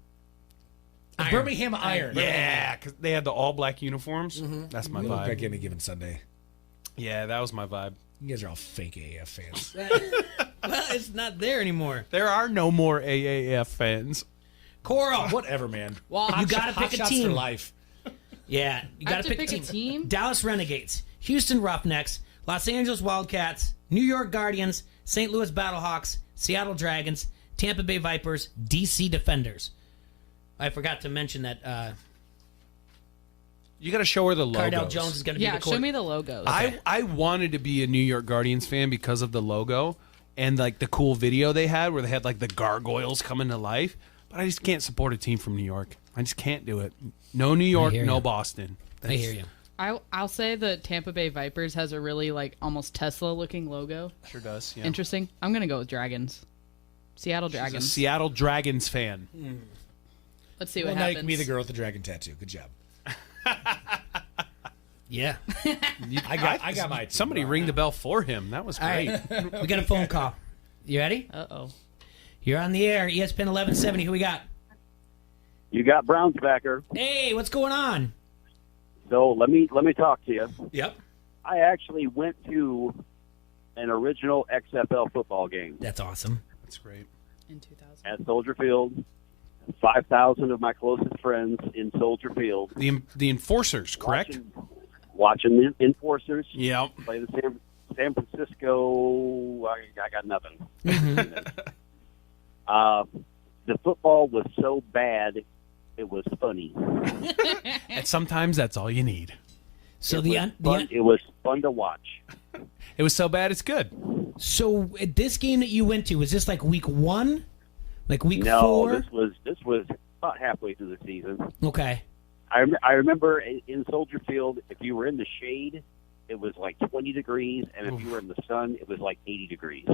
Iron. Birmingham Iron. Yeah, because they had the all-black uniforms. That's my You look like vibe. any given Sunday. Yeah, that was my vibe. You guys are all fake AAF fans. Well, it's not there anymore. There are no more AAF fans. Coral. Whatever, man. Well, you got to Hot pick a shots team. for life. Yeah, you I got have to pick a team? Dallas Renegades, Houston Roughnecks, Los Angeles Wildcats, New York Guardians, St. Louis Battlehawks, Seattle Dragons, Tampa Bay Vipers, DC Defenders. I forgot to mention that You got to show her the logos. Cardell Jones is going to be Yeah, the court. show me the logos. I wanted to be a New York Guardians fan because of the logo and like the cool video they had where they had like the gargoyles coming to life. But I just can't support a team from New York. I just can't do it. No New York, hear no you. Boston. I hear you. I'll say the Tampa Bay Vipers has a really like almost Tesla looking logo. Sure does. Yeah. Interesting. I'm gonna go with Dragons. Seattle She's a Dragons. Seattle Dragons fan. Let's see Well, what now you happens. can be the girl with the dragon tattoo. Good job. Yeah. I got my team. Somebody ring the bell for him. That was All great. right. We got a phone call. You ready? Uh-oh. You're on the air. ESPN 1170. Who we got? You got Brownsbacker. Hey, what's going on? So let me talk to you. Yep. I actually went to an original XFL football game. That's awesome. That's great. In 2000. At Soldier Field. 5,000 of my closest friends in Soldier Field. The Enforcers, correct? Watching the Enforcers. Yep. Play the San Francisco. I got nothing. The football was so bad, it was funny. And sometimes that's all you need. So it was fun to watch. It was so bad, it's good. So at this game that you went to, was this like week 1? Like week No, 4? this was about halfway through the season. Okay. I remember in Soldier Field, if you were in the shade, it was like 20 degrees, and if you were in the sun, it was like 80 degrees.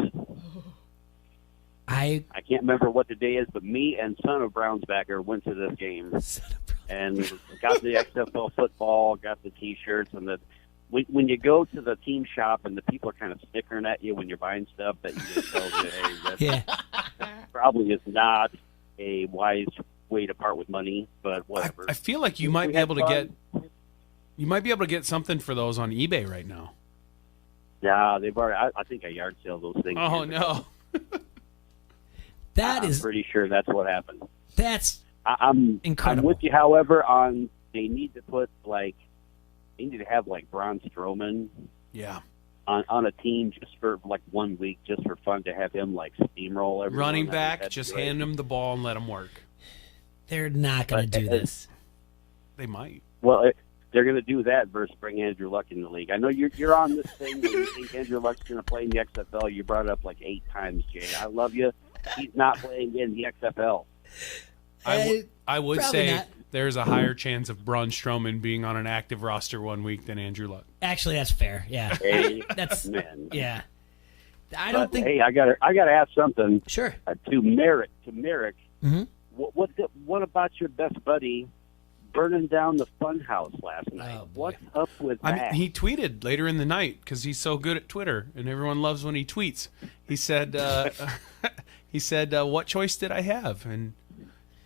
I can't remember what the day is, but me and Son of Brownsbacker went to this game and got the XFL football, got the T-shirts, and when you go to the team shop and the people are kind of snickering at you when you're buying stuff, that you just tell you, hey, that probably is not a wise way to part with money, but whatever. I feel like you might be able to get something for those on eBay right now. Yeah, they've already. I think I yard sale those things. Oh no. I'm pretty sure that's what happened. That's I'm incredible. I'm with you, however, on they need to have like Braun Strowman on a team just for like 1 week, just for fun, to have him like steamroll everyone. Running back, just hand him the ball and let him work. They're not going to do this. They might. Well, they're going to do that versus bring Andrew Luck in the league. I know you're on this thing where you think Andrew Luck's going to play in the XFL. You brought it up like 8 times, Jay. I love you. He's not playing in the XFL. I would say not. there's a higher chance of Braun Strowman being on an active roster 1 week than Andrew Luck. Actually, that's fair. Yeah. Hey, that's man. Yeah. I don't think. Hey, I got to ask something. Sure. To Merrick. Mm-hmm. What about your best buddy burning down the funhouse last night? What's up with that? I mean, he tweeted later in the night because he's so good at Twitter, and everyone loves when he tweets. He said, "What choice did I have?" And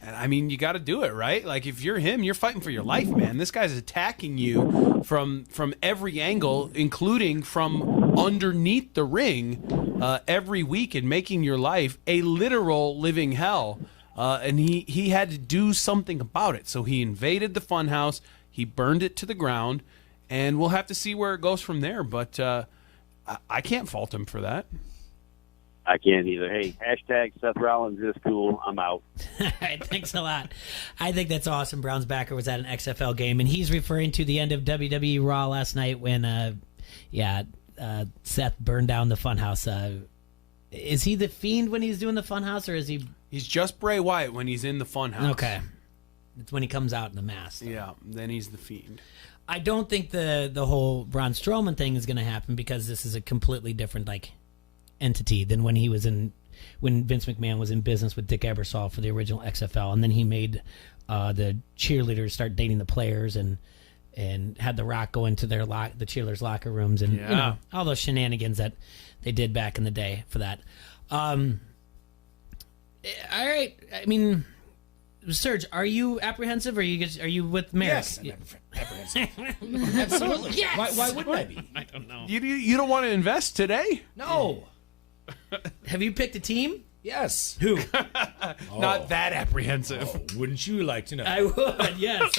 I mean, you got to do it, right? Like if you're him, you're fighting for your life, man. This guy's attacking you from every angle, including from underneath the ring, every week, and making your life a literal living hell. And he had to do something about it. So he invaded the funhouse. He burned it to the ground, and we'll have to see where it goes from there. But I can't fault him for that. I can't either. Hey, hashtag Seth Rollins is cool. I'm out. All right, thanks a lot. I think that's awesome. Brownsbacker was at an XFL game, and he's referring to the end of WWE Raw last night when, Seth burned down the funhouse. Is he the Fiend when he's doing the funhouse, or is he? He's just Bray Wyatt when he's in the funhouse. Okay, it's when he comes out in the mask. Yeah, then he's the Fiend. I don't think the whole Braun Strowman thing is going to happen because this is a completely different entity than when Vince McMahon was in business with Dick Ebersol for the original XFL, and then he made the cheerleaders start dating the players and had The Rock go into the cheerleaders' locker rooms and all those shenanigans that they did back in the day for that. All right, I mean, Serge, are you apprehensive? Or are you with Merrick? Yes, I'm apprehensive. Absolutely. Yes. Why wouldn't I be? I don't know. You don't want to invest today? No. Have you picked a team? Yes. Who? Not that apprehensive. Oh, wouldn't you like to know? I would. Yes.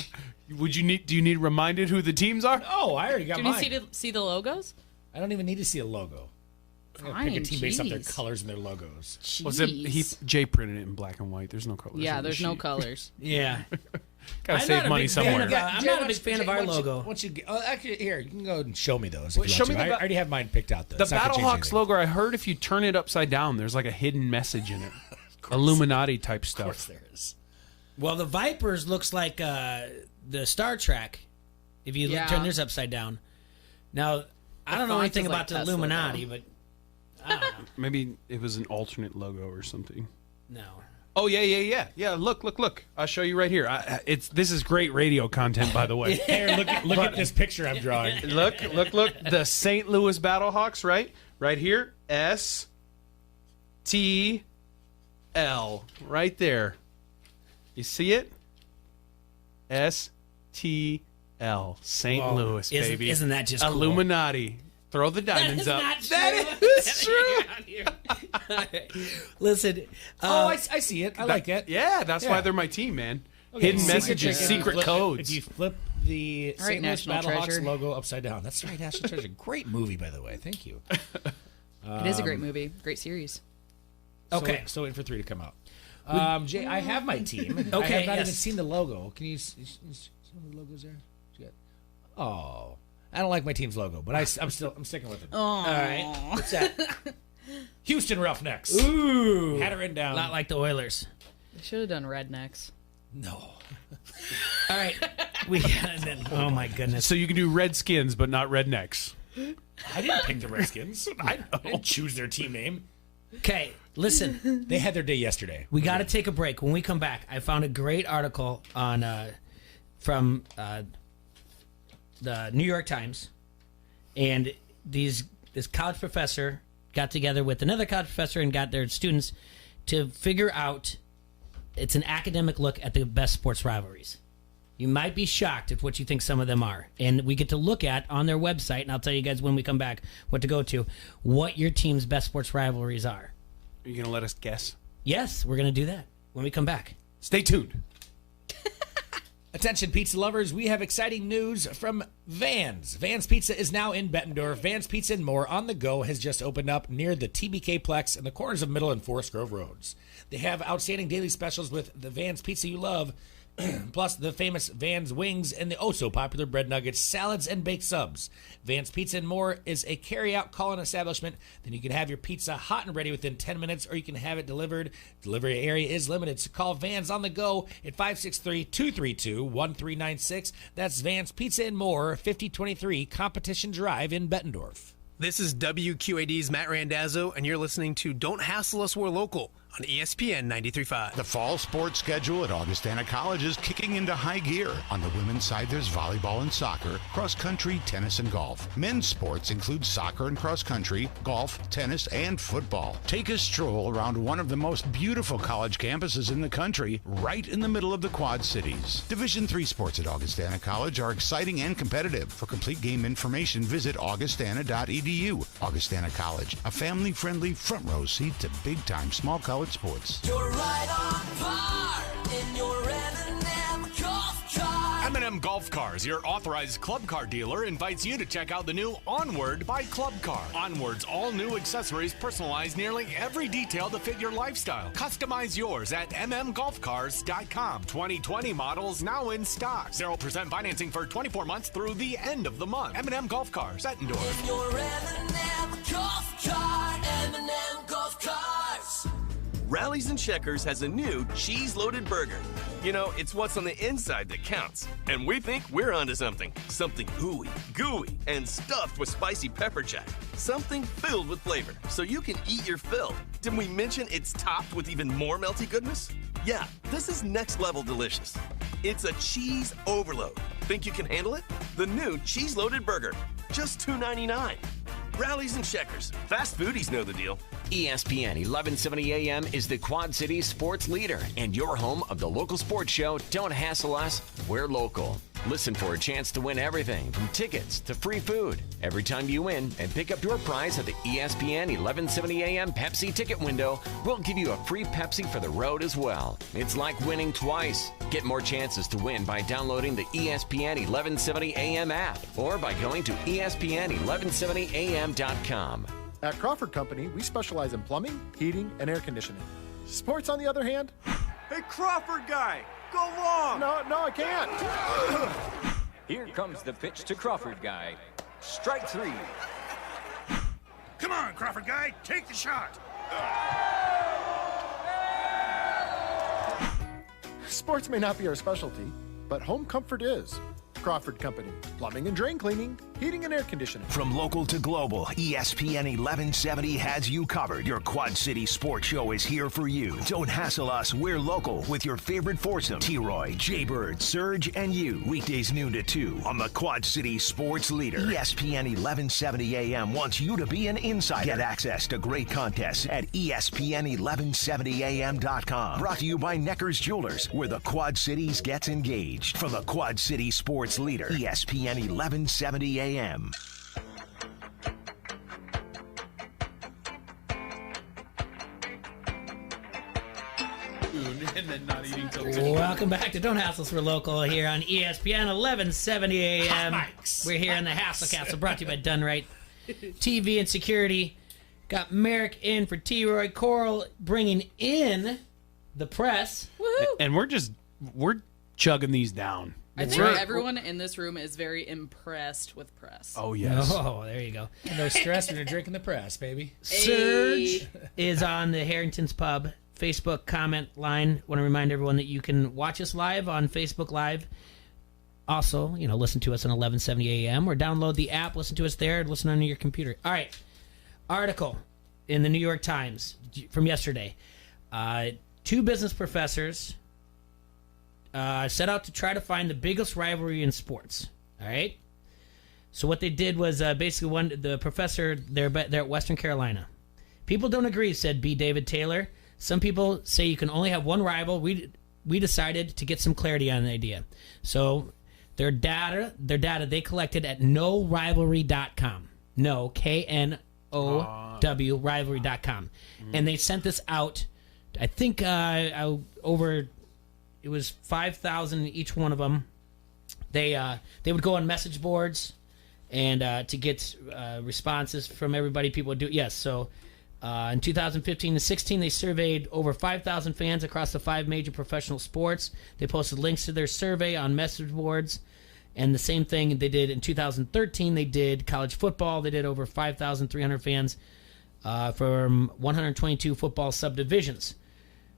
Do you need reminded who the teams are? Oh, I already got mine. Do you need to see the logos? I don't even need to see a logo. I'm gonna pick a team based off their colors and their logos. Jay printed it in black and white. There's no colors. Yeah, there's no colors. Yeah. Gotta save money somewhere. I'm not a big fan of our logo. Actually, here, you can go and show me those. Well, show me I already have mine picked out, though. The Battlehawks logo, I heard if you turn it upside down, there's like a hidden message in it. Illuminati type stuff. Of course there is. Well, the Vipers looks like the Star Trek if you turn theirs upside down. Now, I don't know anything about the Illuminati, but I don't know. Maybe it was an alternate logo or something. No. Oh, yeah. Look. I'll show you right here. This is great radio content, by the way. Here, look at this picture I'm drawing. Look. The St. Louis Battlehawks, right? Right here. STL. Right there. You see it? STL. St. Louis, baby. Isn't that just cool? Illuminati. Throw the diamonds up. That is true. Listen. I see it. I like it. Yeah, that's why they're my team, man. Hidden Secret messages, Chicken. secret codes. If you flip the All right, St. Louis National Battlehawks Treasure. logo upside down. That's right, National Treasure. Great movie, by the way. Thank you. It is a great movie. Great series. Okay. So waiting for 3 to come out. Jay, I have my team. I Okay, have not yes. even seen the logo. Can you see the logos there? Oh, I don't like my team's logo, but I'm sticking with it. All right. What's that? Houston Roughnecks. Ooh. Had it written down. Not like the Oilers. They should have done Rednecks. No. All right. Oh, my goodness. So you can do Redskins, but not Rednecks. I didn't pick the Redskins. I didn't choose their team name. Okay, listen. They had their day yesterday. We got to take a break. When we come back, I found a great article on from the New York Times, and this college professor got together with another college professor and got their students to figure out. It's an academic look at the best sports rivalries. You might be shocked at what you think some of them are. And we get to look at on their website, and I'll tell you guys when we come back what to go to, what your team's best sports rivalries are. Are you going to let us guess? Yes, we're going to do that when we come back. Stay tuned. Attention pizza lovers, we have exciting news from Vans. Vans Pizza is now in Bettendorf. Vans Pizza and More on the Go has just opened up near the TBK Plex in the corners of Middle and Forest Grove Roads. They have outstanding daily specials with the Vans Pizza you love, plus the famous Vans Wings and the oh-so-popular bread nuggets, salads, and baked subs. Vans Pizza and More is a carry-out call-in establishment. Then you can have your pizza hot and ready within 10 minutes, or you can have it delivered. Delivery area is limited, so call Vans on the Go at 563-232-1396. That's Vans Pizza and More, 5023 Competition Drive in Bettendorf. This is WQAD's Matt Randazzo, and you're listening to Don't Hassle Us, We're Local on ESPN 93.5. The fall sports schedule at Augustana College is kicking into high gear. On the women's side, there's volleyball and soccer, cross country, tennis, and golf. Men's sports include soccer and cross country, golf, tennis, and football. Take a stroll around one of the most beautiful college campuses in the country, right in the middle of the Quad Cities. Division III sports at Augustana College are exciting and competitive. For complete game information, visit augustana.edu. Augustana College, a family-friendly front row seat to big-time small college sports. You're right on par in your M&M golf car. M&M Golf Cars, your authorized club car dealer, invites you to check out the new Onward by Club Car. Onward's all-new accessories personalize nearly every detail to fit your lifestyle. Customize yours at mmgolfcars.com. 2020 models now in stock. 0% financing for 24 months through the end of the month. M&M Golf Cars, Bettendorf. In your M&M golf car, M&M golf cars. Rallies and Checkers has a new cheese-loaded burger. You know, it's what's on the inside that counts. And we think we're onto something. Something hooey, gooey, and stuffed with spicy pepper jack. Something filled with flavor, so you can eat your fill. Didn't we mention it's topped with even more melty goodness? Yeah, this is next-level delicious. It's a cheese overload. Think you can handle it? The new cheese-loaded burger, just $2.99. Rallies and Checkers. Fast foodies know the deal. ESPN 1170 AM is the Quad Cities sports leader and your home of the local sports show Don't Hassle Us, We're Local. Listen for a chance to win everything from tickets to free food. Every time you win and pick up your prize at the ESPN 1170 AM Pepsi ticket window, we'll give you a free Pepsi for the road as well. It's like winning twice. Get more chances to win by downloading the ESPN 1170 AM app or by going to ESPN1170am.com. At Crawford Company, we specialize in plumbing, heating, and air conditioning. Sports, on the other hand... Hey, Crawford guy, go long! No, I can't. Here comes the pitch to Crawford guy. Strike three. Come on, Crawford guy, take the shot! Sports may not be our specialty, but home comfort is. Crawford Company, plumbing and drain cleaning, heating and air conditioning. From local to global, ESPN 1170 has you covered. Your Quad City sports show is here for you. Don't hassle us, we're local with your favorite foursome, T-Roy, Jaybird, Surge, and you. Weekdays noon to 2 on the Quad City sports leader. ESPN 1170 AM wants you to be an insider. Get access to great contests at ESPN1170am.com. Brought to you by Necker's Jewelers, where the Quad Cities gets engaged. From the Quad City sports leader, ESPN 1170 AM. and then not eating till 2. Welcome back to Don't Hassle Us, We're Local here on ESPN 1170 AM. We're here in the Hassle Castle, brought to you by Dunright TV and Security. Got Merrick in for T-Roy. Coral bringing in the press. Woohoo! And we're chugging these down. I think everyone in this room is very impressed with press. Oh, yes. Oh, there you go. No stress when you're drinking the press, baby. Surge is on the Harrington's Pub Facebook comment line. Want to remind everyone that you can watch us live on Facebook Live. Also, listen to us on 1170 AM or download the app, listen to us there, and listen on your computer. All right. Article in the New York Times from yesterday. 2 business professors set out to try to find the biggest rivalry in sports. All right? So what they did was basically the professor, they're at Western Carolina. People don't agree, said B. David Taylor. Some people say you can only have one rival. We decided to get some clarity on the idea. So their data they collected at norivalry.com. No, KNOW, rivalry.com. And they sent this out, I think over, it was 5,000 each one of them. They would go on message boards and to get responses from everybody. People would do, yes, so in 2015 and 16, they surveyed over 5,000 fans across the 5 major professional sports. They posted links to their survey on message boards. And the same thing they did in 2013. They did college football. They did over 5,300 fans from 122 football subdivisions.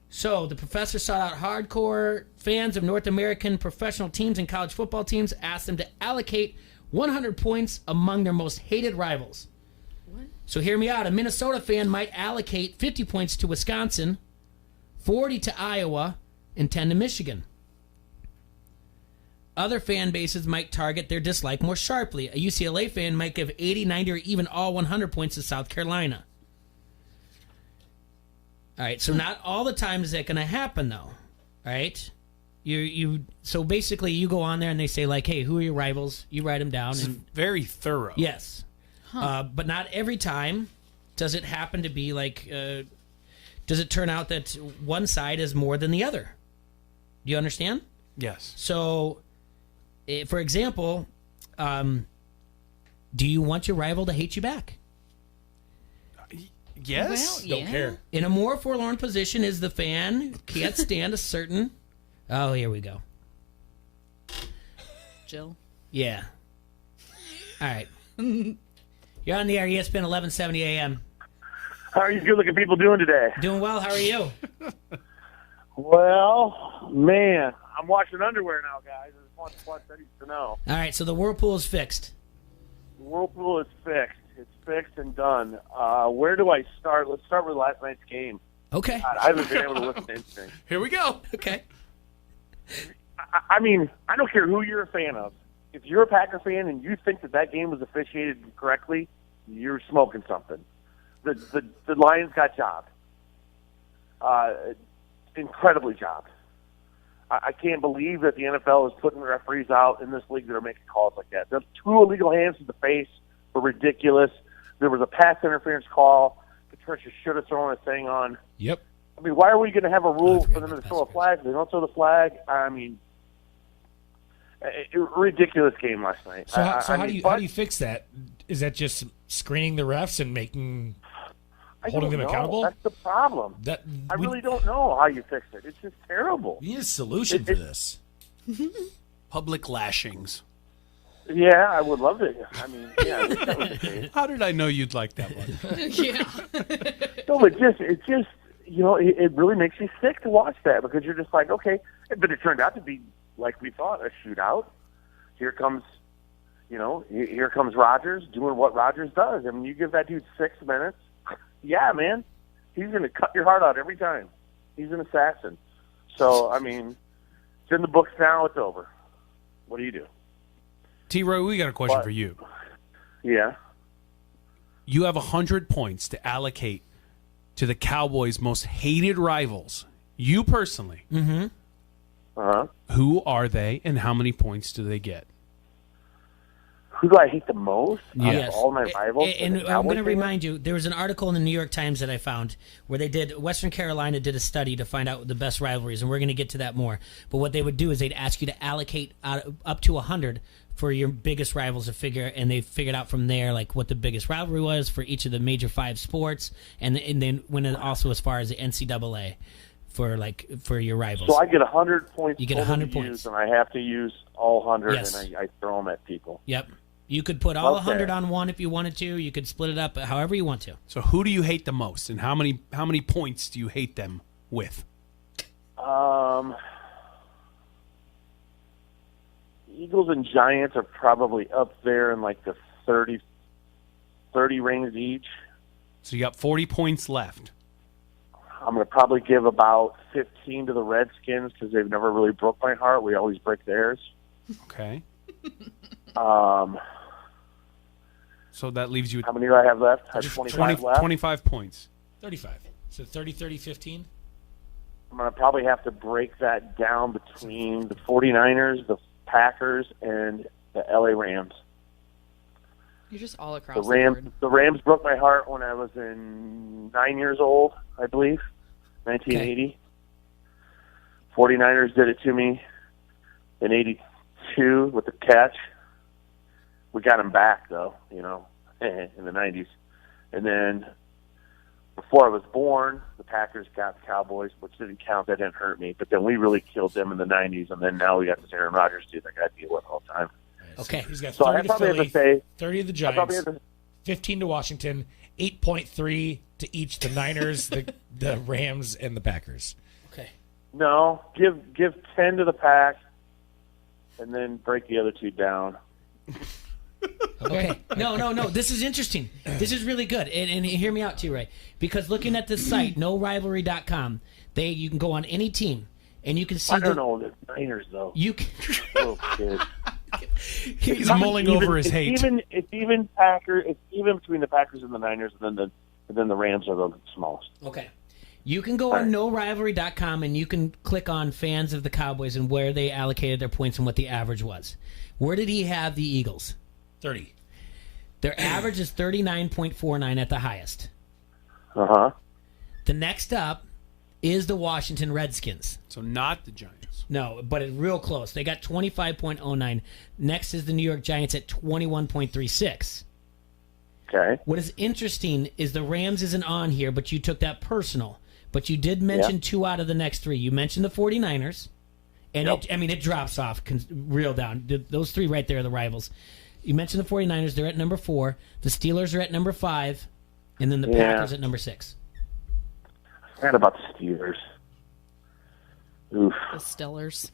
So the professor sought out hardcore fans of North American professional teams and college football teams, asked them to allocate 100 points among their most hated rivals. What? So hear me out. A Minnesota fan might allocate 50 points to Wisconsin, 40 to Iowa, and 10 to Michigan. Other fan bases might target their dislike more sharply. A UCLA fan might give 80, 90, or even all 100 points to South Carolina. All right, so not all the time is that going to happen, though. All right? So basically you go on there and they say, like, hey, who are your rivals? You write them down. It's very thorough. Yes. But not every time does it happen to be like, does it turn out that one side is more than the other? Do you understand? Yes. So, for example, do you want your rival to hate you back? Yes. Well, Don't care. In a more forlorn position is the fan who can't stand a certain... Oh, here we go. Jill? Yeah. All right. You're on the air, ESPN 1170 AM. How are you good-looking people doing today? Doing well. How are you? Well, man, I'm washing underwear now, guys. I just want the Quad Cities to know. All right, so the whirlpool is fixed. The whirlpool is fixed. It's fixed and done. Where do I start? Let's start with last night's game. Okay. God, I haven't been able to listen to anything. Here we go. Okay. I mean, I don't care who you're a fan of. If you're a Packer fan and you think that game was officiated correctly, you're smoking something. The Lions got jobbed. Incredibly jobbed. I can't believe that the NFL is putting referees out in this league that are making calls like that. The 2 illegal hands to the face were ridiculous. There was a pass interference call. Patricia should have thrown a thing on. Yep. I mean, why are we going to have a rule for them to throw a flag? If they don't throw the flag, I mean, ridiculous game last night. So how do you fix that? Is that just screening the refs and holding them accountable? That's the problem. I really don't know how you fix it. It's just terrible. We need a solution for this. Public lashings. Yeah, I would love it. I mean, yeah. I wish that was the case. How did I know you'd like that one? Yeah. No, it just it really makes you sick to watch that because you're just like, okay, but it turned out to be like we thought, a shootout. Here comes Rodgers doing what Rodgers does. I mean, you give that dude 6 minutes, yeah, man, he's going to cut your heart out every time. He's an assassin. So, I mean, it's in the books now. It's over. What do you do? T-Roy, we got a question for you. Yeah. You have 100 points to allocate to the Cowboys' most hated rivals. You personally. Mm-hmm. Uh-huh. Who are they, and how many points do they get? Who do I hate the most? Yes. All my rivals. And the I'm Cowboys going to fans? remind you, there was an article in the New York Times that I found where Western Carolina did a study to find out the best rivalries, and we're going to get to that more. But what they would do is they'd ask you to allocate up to 100 for your biggest rivals to figure, and they figured out from there like what the biggest rivalry was for each of the major 5 sports, and then went also as far as the NCAA for your rivals. So I get 100 points. You get 100 points, use, and I have to use all 100, Yes. and I throw them at people. Yep. You could put all Okay. 100 on one if you wanted to. You could split it up however you want to. So who do you hate the most, and how many points do you hate them with? Eagles and Giants are probably up there in like the 30 range each. So you got 40 points left. I'm going to probably give about 15 to the Redskins because they've never really broke my heart. We always break theirs. Okay. So that leaves you. How many do I have left? I have 25 left. 25 points. 35. So 30, 30, 15? I'm going to probably have to break that down between the 49ers, the Packers, and the LA Rams. You're just all across The the Rams, board. the Rams broke my heart when I was in 9 years old, I believe, 1980. 49ers did it to me in 82 with the catch. We got him back, though, in the 90s. And then before I was born, the Packers got the Cowboys, which didn't count. That didn't hurt me. But then we really killed them in the 90s, and then now we got this Aaron Rodgers dude that I got to deal with all the time. Okay. He's got So 30 I to probably have Philly, to say 30 to the I probably Giants, have to- 15 to Washington, 8.3 to each the Niners, the Rams, and the Packers. Okay. No, give 10 to the Pack, and then break the other two down. Okay. No. This is interesting. This is really good. And hear me out too, Ray. Because looking at this site, norivalry.com, you can go on any team and you can see I don't know the Niners though. You can oh, kid. He's mulling over his hate. It's even Packer. It's even between the Packers and the Niners, and then the Rams are the smallest. Okay. You can go on norivalry.com and you can click on fans of the Cowboys and where they allocated their points and what the average was. Where did he have the Eagles? 30. Their average is 39.49 at the highest. Uh-huh. The next up is the Washington Redskins. So not the Giants. No, but it's real close. They got 25.09. Next is the New York Giants at 21.36. Okay. What is interesting is the Rams isn't on here, but you took that personal. But you did mention 2 out of the next 3. You mentioned the 49ers, and it drops off real down. Those 3 right there are the rivals. You mentioned the 49ers. They're at number 4. The Steelers are at number 5. And then the Packers at number 6. I forgot about the Steelers. Oof. The Stillers.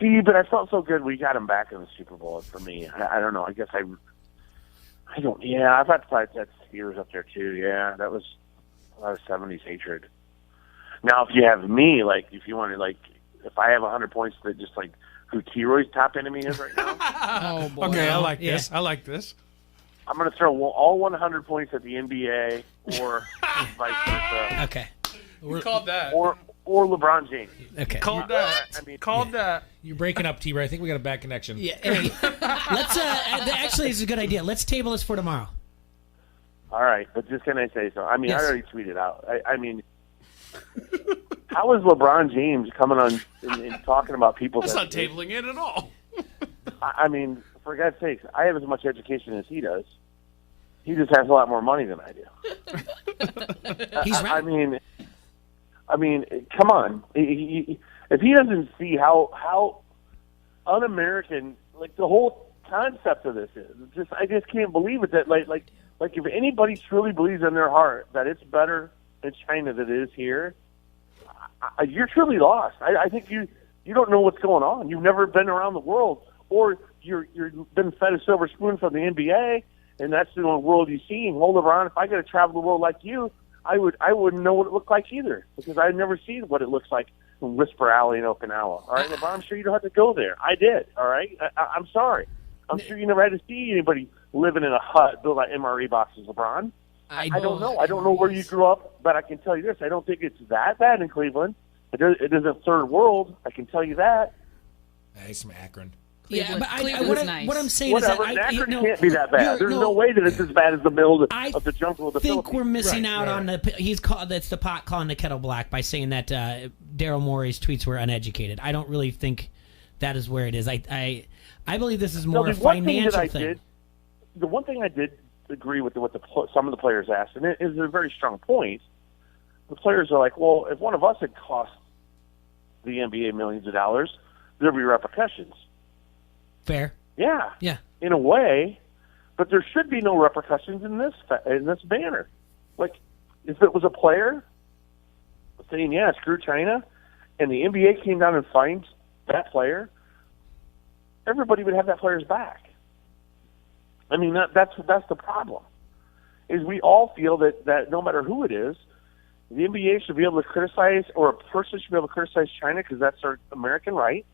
See, but I felt so good we got him back in the Super Bowl. For me, I don't know. I guess I don't. Yeah, I've had that Steelers up there too. Yeah, that was a lot of '70s hatred. Now, if you have me, like, if you want to, like, if I have 100 points, that just like who T-Roy's top enemy is right now. Oh boy. Okay, I like this. I like this. I'm going to throw all 100 points at the NBA or vice versa. Okay. We called that. Or LeBron James. Okay. Called that. I mean, Called that. You're breaking up, T-Ray. I think we got a bad connection. Yeah. Hey, let's. Actually, it's a good idea. Let's table this for tomorrow. All right, but just can I say so? I mean, Yes. I already tweeted out. I mean, how is LeBron James coming on and talking about people? That's that not tabling it at all. I mean, for God's sakes, I have as much education as he does. He just has a lot more money than I do. He's right. I mean, come on. If he doesn't see how un-American, like, the whole concept of this is, I just can't believe it. That like if anybody truly believes in their heart that it's better in China than it is here, you're truly lost. I think you don't know what's going on. You've never been around the world, or you're been fed a silver spoon from the NBA, and that's the only world you've seen. Well, LeBron, if I got to travel the world like you, I wouldn't know what it looked like either, because I've never seen what it looks like in Whisper Alley in Okinawa. All right, LeBron, I'm sure you don't have to go there. I did. All right, I'm sorry. I'm sure you never had to see anybody living in a hut built by MRE boxes, LeBron. I don't know. I don't know where you grew up, but I can tell you this: I don't think it's that bad in Cleveland. It isn't third world. I can tell you that. He's from Akron. Yeah, but Cleveland's nice. what I'm saying Whatever. is that Akron can't be that bad. There's no way that it's as bad as the middle of the jungle of the I think Philippines. we're missing out on that's the pot calling the kettle black by saying that Daryl Morey's tweets were uneducated. I don't really think that is where it is. I believe this is more a financial thing. The one thing I did agree with what some of the players asked, and it is a very strong point. The players are like, well, if one of us had cost the NBA millions of dollars, there'd be repercussions. Fair. Yeah. Yeah. In a way, but there should be no repercussions in this manner. Like, if it was a player saying, "Yeah, screw China," and the NBA came down and fined that player, everybody would have that player's back. I mean, that's the problem. Is we all feel that no matter who it is, the NBA should be able to criticize, or a person should be able to criticize China because that's our American right.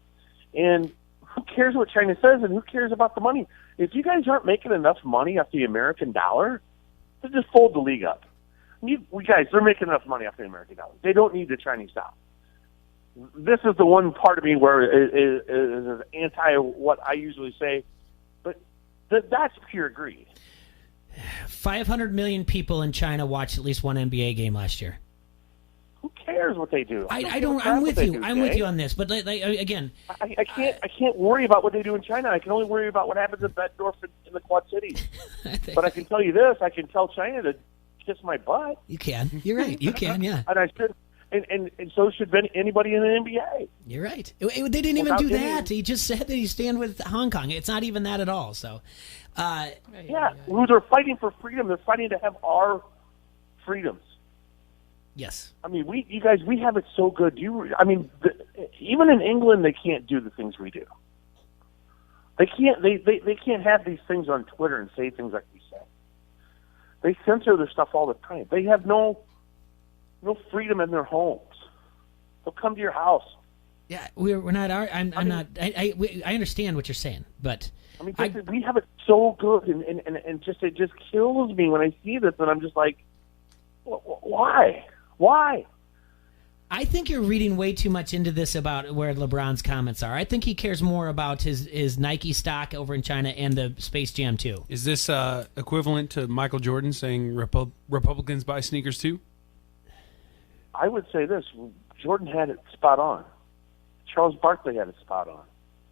And who cares what China says, and who cares about the money? If you guys aren't making enough money off the American dollar, then just fold the league up. They're making enough money off the American dollar. They don't need the Chinese dollar. This is the one part of me where it is anti what I usually say, but that's pure greed. 500 million people in China watched at least one NBA game last year. Who cares what they do? I'm with you. I'm with you on this, but again, I can't worry about what they do in China. I can only worry about what happens in Bettendorf in the Quad Cities. But I can tell you this: I can tell China to kiss my butt. You can. You're right. You can. Yeah. And I should. And so should anybody in the NBA. You're right. They didn't even do that. He just said that he's staying with Hong Kong. It's not even that at all. So, they're fighting for freedom. They're fighting to have our freedoms. Yes. I mean, we have it so good. Even in England, they can't do the things we do. They can't. They can't have these things on Twitter and say things like we say. They censor their stuff all the time. They have no freedom in their homes. They'll come to your house. Yeah, we're not. I'm not. I understand what you're saying, but I mean, we have it so good, and it just kills me when I see this, and I'm just like, why? Why? I think you're reading way too much into this about where LeBron's comments are. I think he cares more about his Nike stock over in China and the Space Jam 2. Is this equivalent to Michael Jordan saying Republicans buy sneakers too? I would say this. Jordan had it spot on. Charles Barkley had it spot on.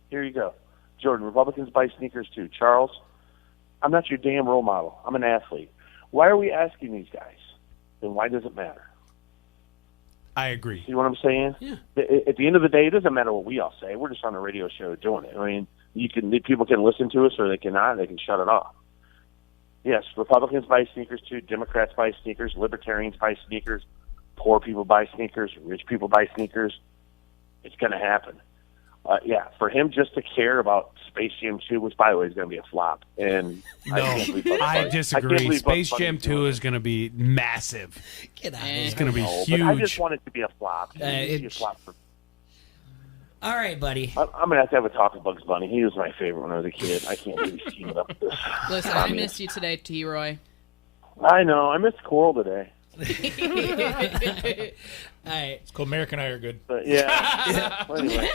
Here you go. Jordan, Republicans buy sneakers too. Charles, I'm not your damn role model. I'm an athlete. Why are we asking these guys? And why does it matter? I agree. See what I'm saying? Yeah. At the end of the day, it doesn't matter what we all say. We're just on a radio show doing it. I mean, people can listen to us or they cannot. They can shut it off. Yes, Republicans buy sneakers too. Democrats buy sneakers. Libertarians buy sneakers. Poor people buy sneakers. Rich people buy sneakers. It's going to happen. For him just to care about Space Jam 2, which, by the way, is going to be a flop. And I disagree. Space Jam 2 is going to be massive. Get out of here. It's going to be huge. But I just want it to be a flop. All right, buddy. I'm going to have a talk with Bugs Bunny. He was my favorite when I was a kid. I can't believe he's teaming up with this. Listen, I missed you today, T-Roy. I know. I missed Coral today. All right. It's called American Eye are good. But yeah. Well, anyway.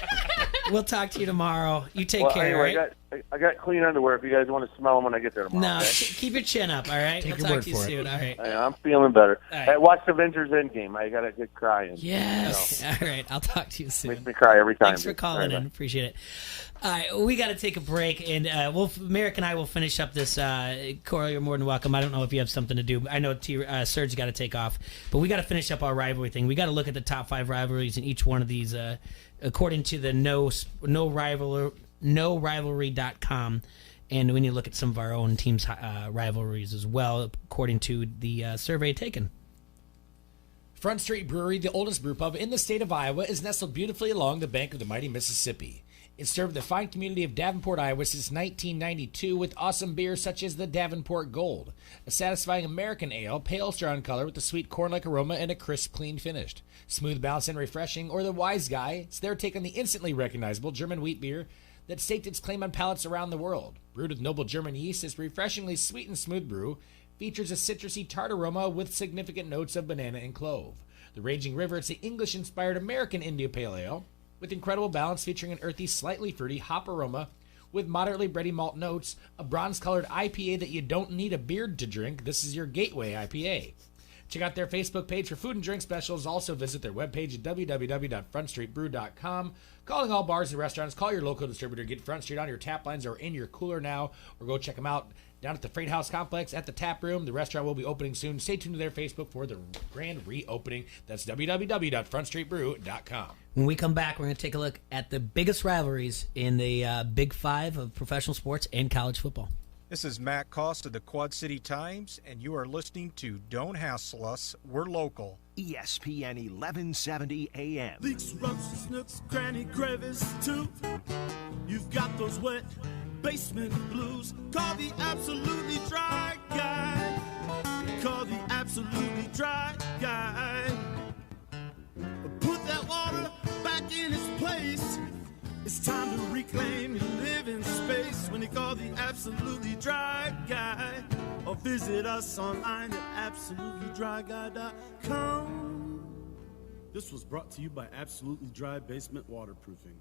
We'll talk to you tomorrow. You take care, anyway, right? I got clean underwear if you guys want to smell them when I get there tomorrow. No, okay? keep your chin up, all right? Take we'll your talk to you word for soon, all right? I'm feeling better. All right. I watched Avengers Endgame. I got a good cry. Yes. All right. I'll talk to you soon. Makes me cry every time. Thanks for calling in. Appreciate it. All right. We got to take a break, and Merrick and I will finish up this. Coral, you're more than welcome. I don't know if you have something to do. I know Serge got to take off, but we got to finish up our rivalry thing. We got to look at the top 5 rivalries in each one of these, according to the NoRivalry.com. And we need to look at some of our own teams' rivalries as well, according to the survey taken. Front Street Brewery, the oldest brew pub in the state of Iowa, is nestled beautifully along the bank of the mighty Mississippi. It's served the fine community of Davenport, Iowa since 1992 with awesome beers such as the Davenport Gold, a satisfying American ale, pale strong color with a sweet corn-like aroma and a crisp, clean finish. Smooth, balanced, and refreshing, or the Wise Guy, it's their take on the instantly recognizable German wheat beer that staked its claim on palates around the world. Brewed with noble German yeast, this refreshingly sweet and smooth brew features a citrusy tart aroma with significant notes of banana and clove. The Raging River, it's the English-inspired American India Pale Ale with incredible balance featuring an earthy, slightly fruity hop aroma With moderately bready malt notes, a bronze-colored IPA that you don't need a beard to drink, this is your gateway IPA. Check out their Facebook page for food and drink specials. Also visit their webpage at www.frontstreetbrew.com. Calling all bars and restaurants. Call your local distributor. Get Front Street on your tap lines or in your cooler now, or go check them out down at the Freight House Complex at the Tap Room. The restaurant will be opening soon. Stay tuned to their Facebook for the grand reopening. That's www.frontstreetbrew.com. When we come back, we're going to take a look at the biggest rivalries in the Big Five of professional sports and college football. This is Matt Cost of the Quad City Times, and you are listening to Don't Hassle Us, We're Local. ESPN 1170 AM. Leaks, ruptures, nooks, cranny, crevice, too. You've got those wet basement blues. Call the absolutely dry guy. Call the absolutely dry guy. Put that water back in its place. It's time to reclaim your living space when you call the absolutely dry guy. Or visit us online at absolutelydryguy.com. This was brought to you by Absolutely Dry Basement Waterproofing.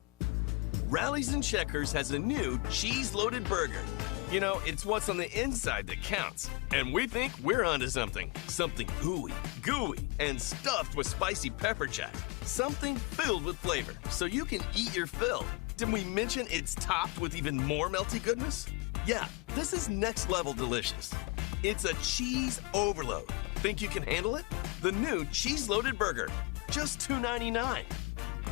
Rallies and Checkers has a new cheese-loaded burger. You know, it's what's on the inside that counts. And we think we're onto something. Something ooey, gooey, and stuffed with spicy pepper jack. Something filled with flavor, so you can eat your fill. Did we mention it's topped with even more melty goodness? Yeah, this is next-level delicious. It's a cheese overload. Think you can handle it? The new cheese-loaded burger, just $2.99.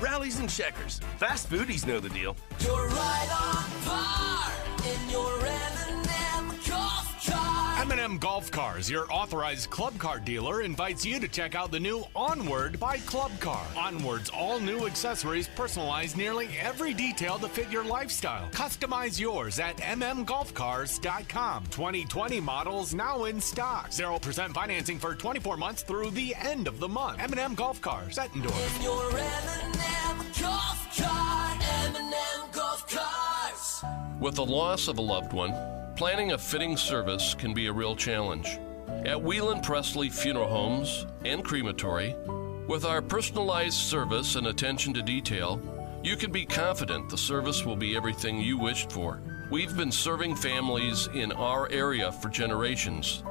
Rallies and Checkers. Fast foodies know the deal. You're right on par in your M&M golf car. M&M Golf Cars, your authorized club car dealer, invites you to check out the new Onward by Club Car. Onward's all-new accessories personalize nearly every detail to fit your lifestyle. Customize yours at mmgolfcars.com. 2020 models now in stock. 0% financing for 24 months through the end of the month. M&M Golf Cars, Bettendorf. In your M&M golf car, M&M golf cars. With the loss of a loved one, planning a fitting service can be a real challenge. At Whelan Presley Funeral Homes and Crematory, with our personalized service and attention to detail, you can be confident the service will be everything you wished for. We've been serving families in our area for generations.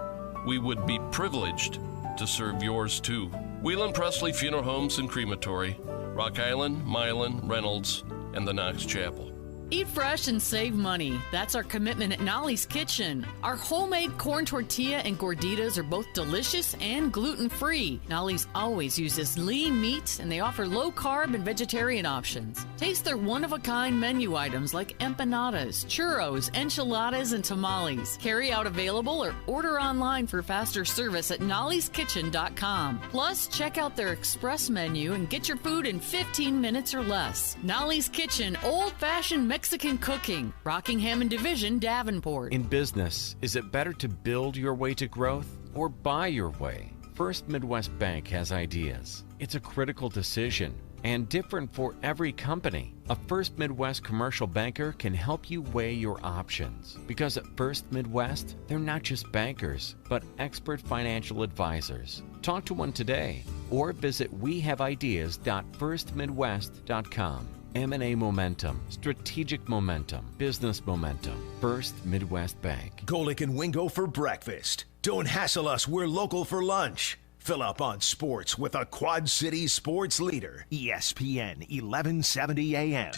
We would be privileged to serve yours too. Whelan Presley Funeral Homes and Crematory, Rock Island, Milan, Reynolds, and the Knox Chapel. Eat fresh and save money. That's our commitment at Nolly's Kitchen. Our homemade corn tortilla and gorditas are both delicious and gluten-free. Nolly's always uses lean meats, and they offer low-carb and vegetarian options. Taste their one-of-a-kind menu items like empanadas, churros, enchiladas, and tamales. Carry out available or order online for faster service at nollyskitchen.com. Plus, check out their express menu and get your food in 15 minutes or less. Nolly's Kitchen, old-fashioned Mexican cooking. Rockingham and Division, Davenport. In business, is it better to build your way to growth or buy your way? First Midwest Bank has ideas. It's a critical decision and different for every company. A First Midwest commercial banker can help you weigh your options. Because at First Midwest, they're not just bankers, but expert financial advisors. Talk to one today or visit wehaveideas.firstmidwest.com. M&A momentum, strategic momentum, business momentum. First Midwest Bank. Golick and Wingo for breakfast. Don't hassle us, we're local for lunch. Fill up on sports with a Quad City sports leader. ESPN 1170 AM.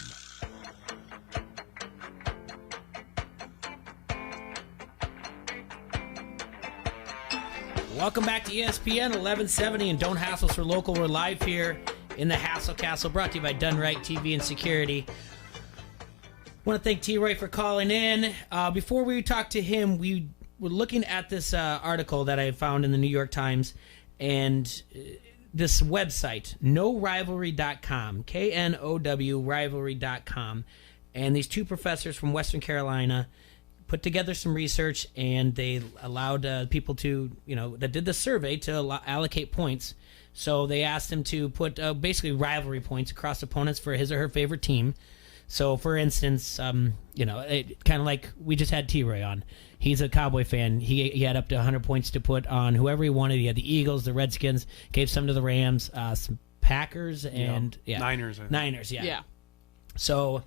Welcome back to ESPN 1170 and Don't Hassle Us, for local. We're live here in the Hassle Castle, brought to you by Done Right TV and Security. Want to thank T-Roy for calling in. Before we talk to him, we were looking at this article that I found in the New York Times, and this website, knowrivalry.com, K-N-O-W, rivalry.com, and these two professors from Western Carolina put together some research, and they allowed people to, that did the survey to allocate points. So they asked him to put basically rivalry points across opponents for his or her favorite team. So, for instance, kind of like we just had T-Roy on. He's a Cowboy fan. He had up to 100 points to put on whoever he wanted. He had the Eagles, the Redskins, gave some to the Rams, some Packers, and Niners. Niners, yeah. So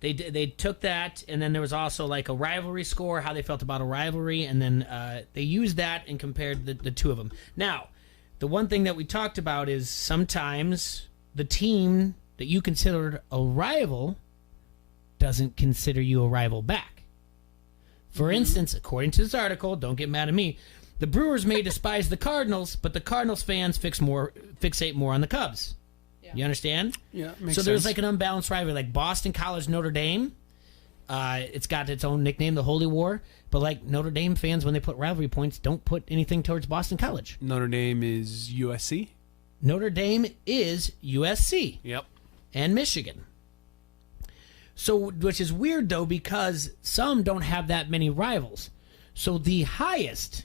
They took that, and then there was also like a rivalry score, how they felt about a rivalry, and then they used that and compared the two of them. Now, the one thing that we talked about is sometimes the team that you considered a rival doesn't consider you a rival back. For instance, according to this article, don't get mad at me, the Brewers may despise the Cardinals, but the Cardinals fans fixate more on the Cubs. You understand? Yeah, makes so there's sense. like an unbalanced rivalry, like Boston College, Notre Dame. It's got its own nickname, the Holy War. But like Notre Dame fans, when they put rivalry points, don't put anything towards Boston College. Notre Dame is USC? Notre Dame is USC. Yep. And Michigan. So, which is weird though, because some don't have that many rivals. So the highest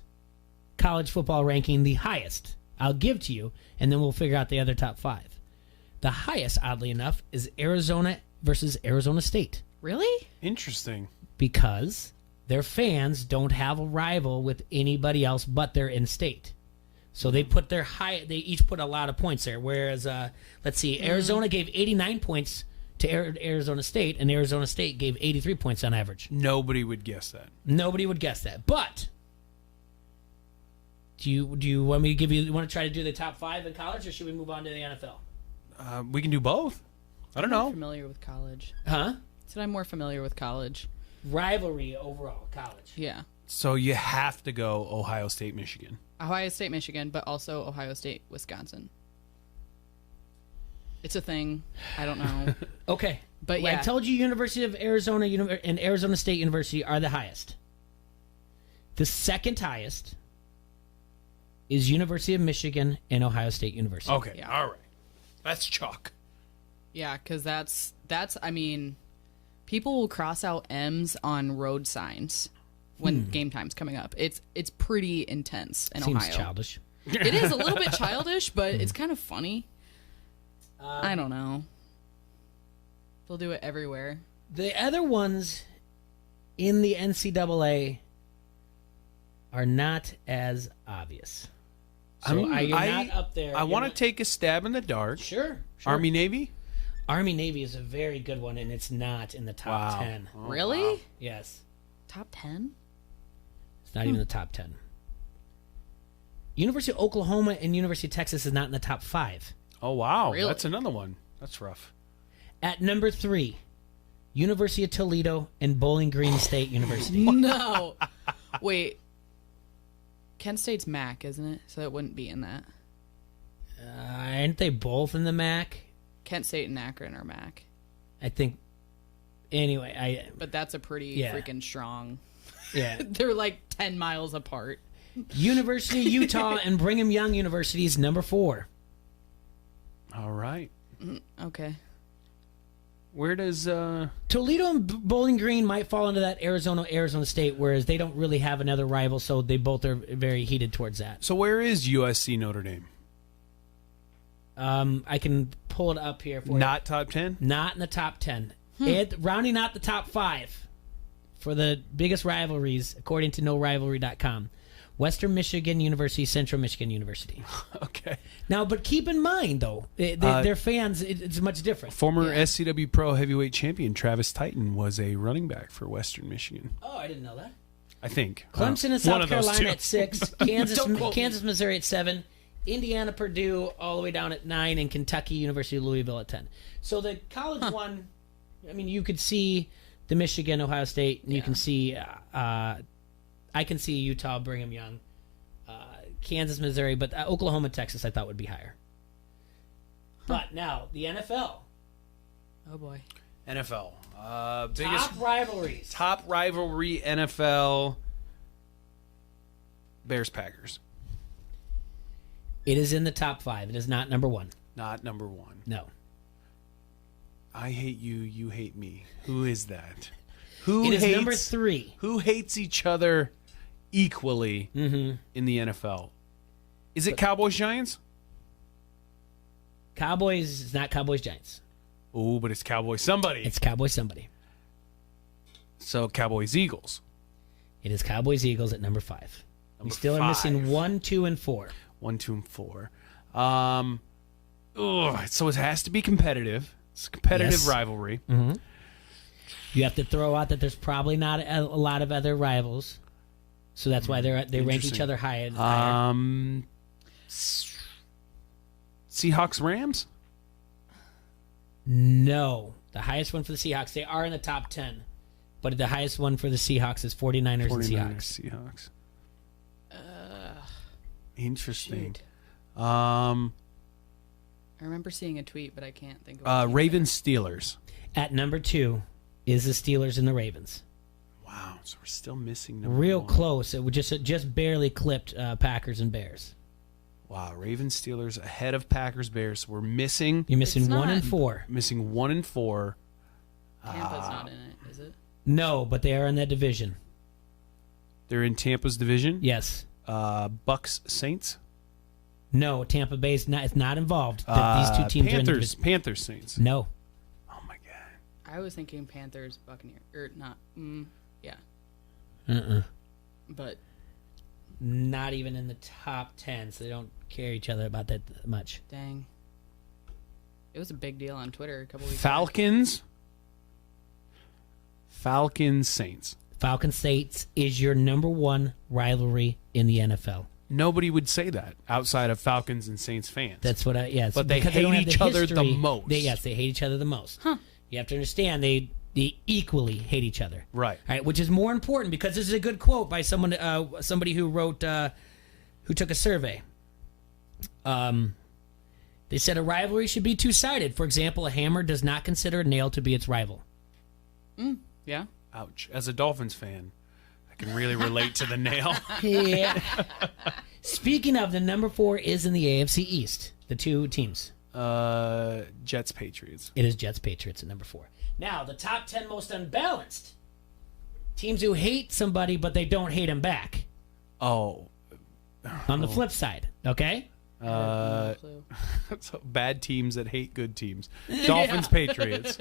college football ranking, the highest, I'll give to you, and then we'll figure out the other top 5. The highest, oddly enough, is Arizona versus Arizona State. Really? Interesting. Because their fans don't have a rival with anybody else but their in-state. So they put they each put a lot of points there. Whereas, let's see, Arizona gave 89 points to Arizona State, and Arizona State gave 83 points on average. Nobody would guess that. Nobody would guess that. But do you want me to give you? You want to try to do the top 5 in college, or should we move on to the NFL? We can do both. I don't know. I'm familiar with college. Huh? Said I'm more familiar with college. Rivalry overall, college. Yeah. So you have to go Ohio State, Michigan. Ohio State, Michigan, but also Ohio State, Wisconsin. It's a thing. I don't know. Okay. But Well, yeah. I told you University of Arizona and Arizona State University are the highest. The second highest is University of Michigan and Ohio State University. Okay. Yeah. All right. That's chalk. Yeah, because that's I mean, people will cross out M's on road signs when game time's coming up. It's pretty intense in Seems Ohio. childish. It is a little bit childish, but it's kind of funny. I don't know. They'll do it everywhere. The other ones in the NCAA are not as obvious. So you're not up there. I want to take a stab in the dark. Sure. Army, Navy? Army Navy is a very good one, and it's not in the top 10. Oh, Really? wow. Yes. Top 10? It's not even the top 10. University of Oklahoma and University of Texas is not in the top 5. Oh, wow. Really? That's another one. That's rough. At number 3, University of Toledo and Bowling Green State University. No. Wait. Kent State's MAC, isn't it? So it wouldn't be in that. Aren't they both in the MAC? Kent State and Akron are MAC. I think. Anyway, But that's a pretty Yeah. freaking strong. Yeah. They're like 10 miles apart. University of Utah and Brigham Young University is number 4. All right. Okay. Where does Toledo and Bowling Green might fall into that Arizona State, whereas they don't really have another rival, so they both are very heated towards that. So where is USC Notre Dame? I can pull it up here for you. Not top 10? Not in the top 10. Rounding out the top 5 for the biggest rivalries, according to NoRivalry.com. Western Michigan University, Central Michigan University. Okay. Now, but keep in mind, though, their fans, it's much different. Former SCW Pro Heavyweight Champion Travis Titan was a running back for Western Michigan. Oh, I didn't know that. I think. Clemson and One South of those Carolina two. at 6, Kansas, Missouri at 7, Indiana, Purdue all the way down at 9, and Kentucky, University of Louisville at 10. So the college one, I mean, you could see the Michigan, Ohio State, and you can see, I can see Utah, Brigham Young, Kansas, Missouri, but Oklahoma, Texas, I thought would be higher. But now the NFL. Oh boy. NFL. Biggest Top rivalries. top rivalry NFL. Bears Packers. It is in the top 5. It is not number 1. Not number 1. No. I hate you. You hate me. Who is that? Who It is hates number 3. Who hates each other equally Mm-hmm. in the NFL? Is it Cowboys Giants? Cowboys is not Cowboys Giants. Oh, but it's Cowboys somebody. It's Cowboys somebody. So Cowboys Eagles. It is Cowboys Eagles at number 5. We Number still are 5. missing 1, 2, and 4. 1, 2, and 4. So it has to be competitive. It's a competitive Yes. rivalry. Mm-hmm. You have to throw out that there's probably not a lot of other rivals, so that's why they rank each other higher. Seahawks Rams? No. The highest one for the Seahawks. They are in the top 10. But the highest one for the Seahawks is 49ers and Seahawks. Interesting. I remember seeing a tweet, but I can't think of it. Ravens Steelers. At number 2 is the Steelers and the Ravens. Wow, so we're still missing number Real 1. close. It would just barely clipped Packers and Bears. Wow, Ravens Steelers ahead of Packers Bears. We're missing. You're missing 1 and 4. Missing 1 and 4. Tampa's not in it, is it? No, but they are in that division. They're in Tampa's division? Yes. Bucks Saints? No, Tampa Bay is not involved. These two teams are in the division. Panthers Saints. No. I was thinking Panthers, Buccaneers, or not. Yeah. But not even in the top 10, so they don't care each other about that much. Dang. It was a big deal on Twitter a couple weeks Falcons Saints. Falcons Saints is your number 1 rivalry in the NFL. Nobody would say that outside of Falcons and Saints fans. That's what But they hate each other the most. They hate each other the most. Huh. You have to understand they equally hate each other. Right. All right, which is more important because this is a good quote by somebody who wrote who took a survey. They said a rivalry should be two-sided. For example, a hammer does not consider a nail to be its rival. Yeah. Ouch. As a Dolphins fan, I can really relate to the nail. Yeah. Speaking of, the number 4 is in the AFC East. The two teams. Jets Patriots. It is Jets Patriots at number 4. Now, the top 10 most unbalanced teams who hate somebody but they don't hate him back. Oh. On the flip side, okay? So bad teams that hate good teams. Dolphins Patriots.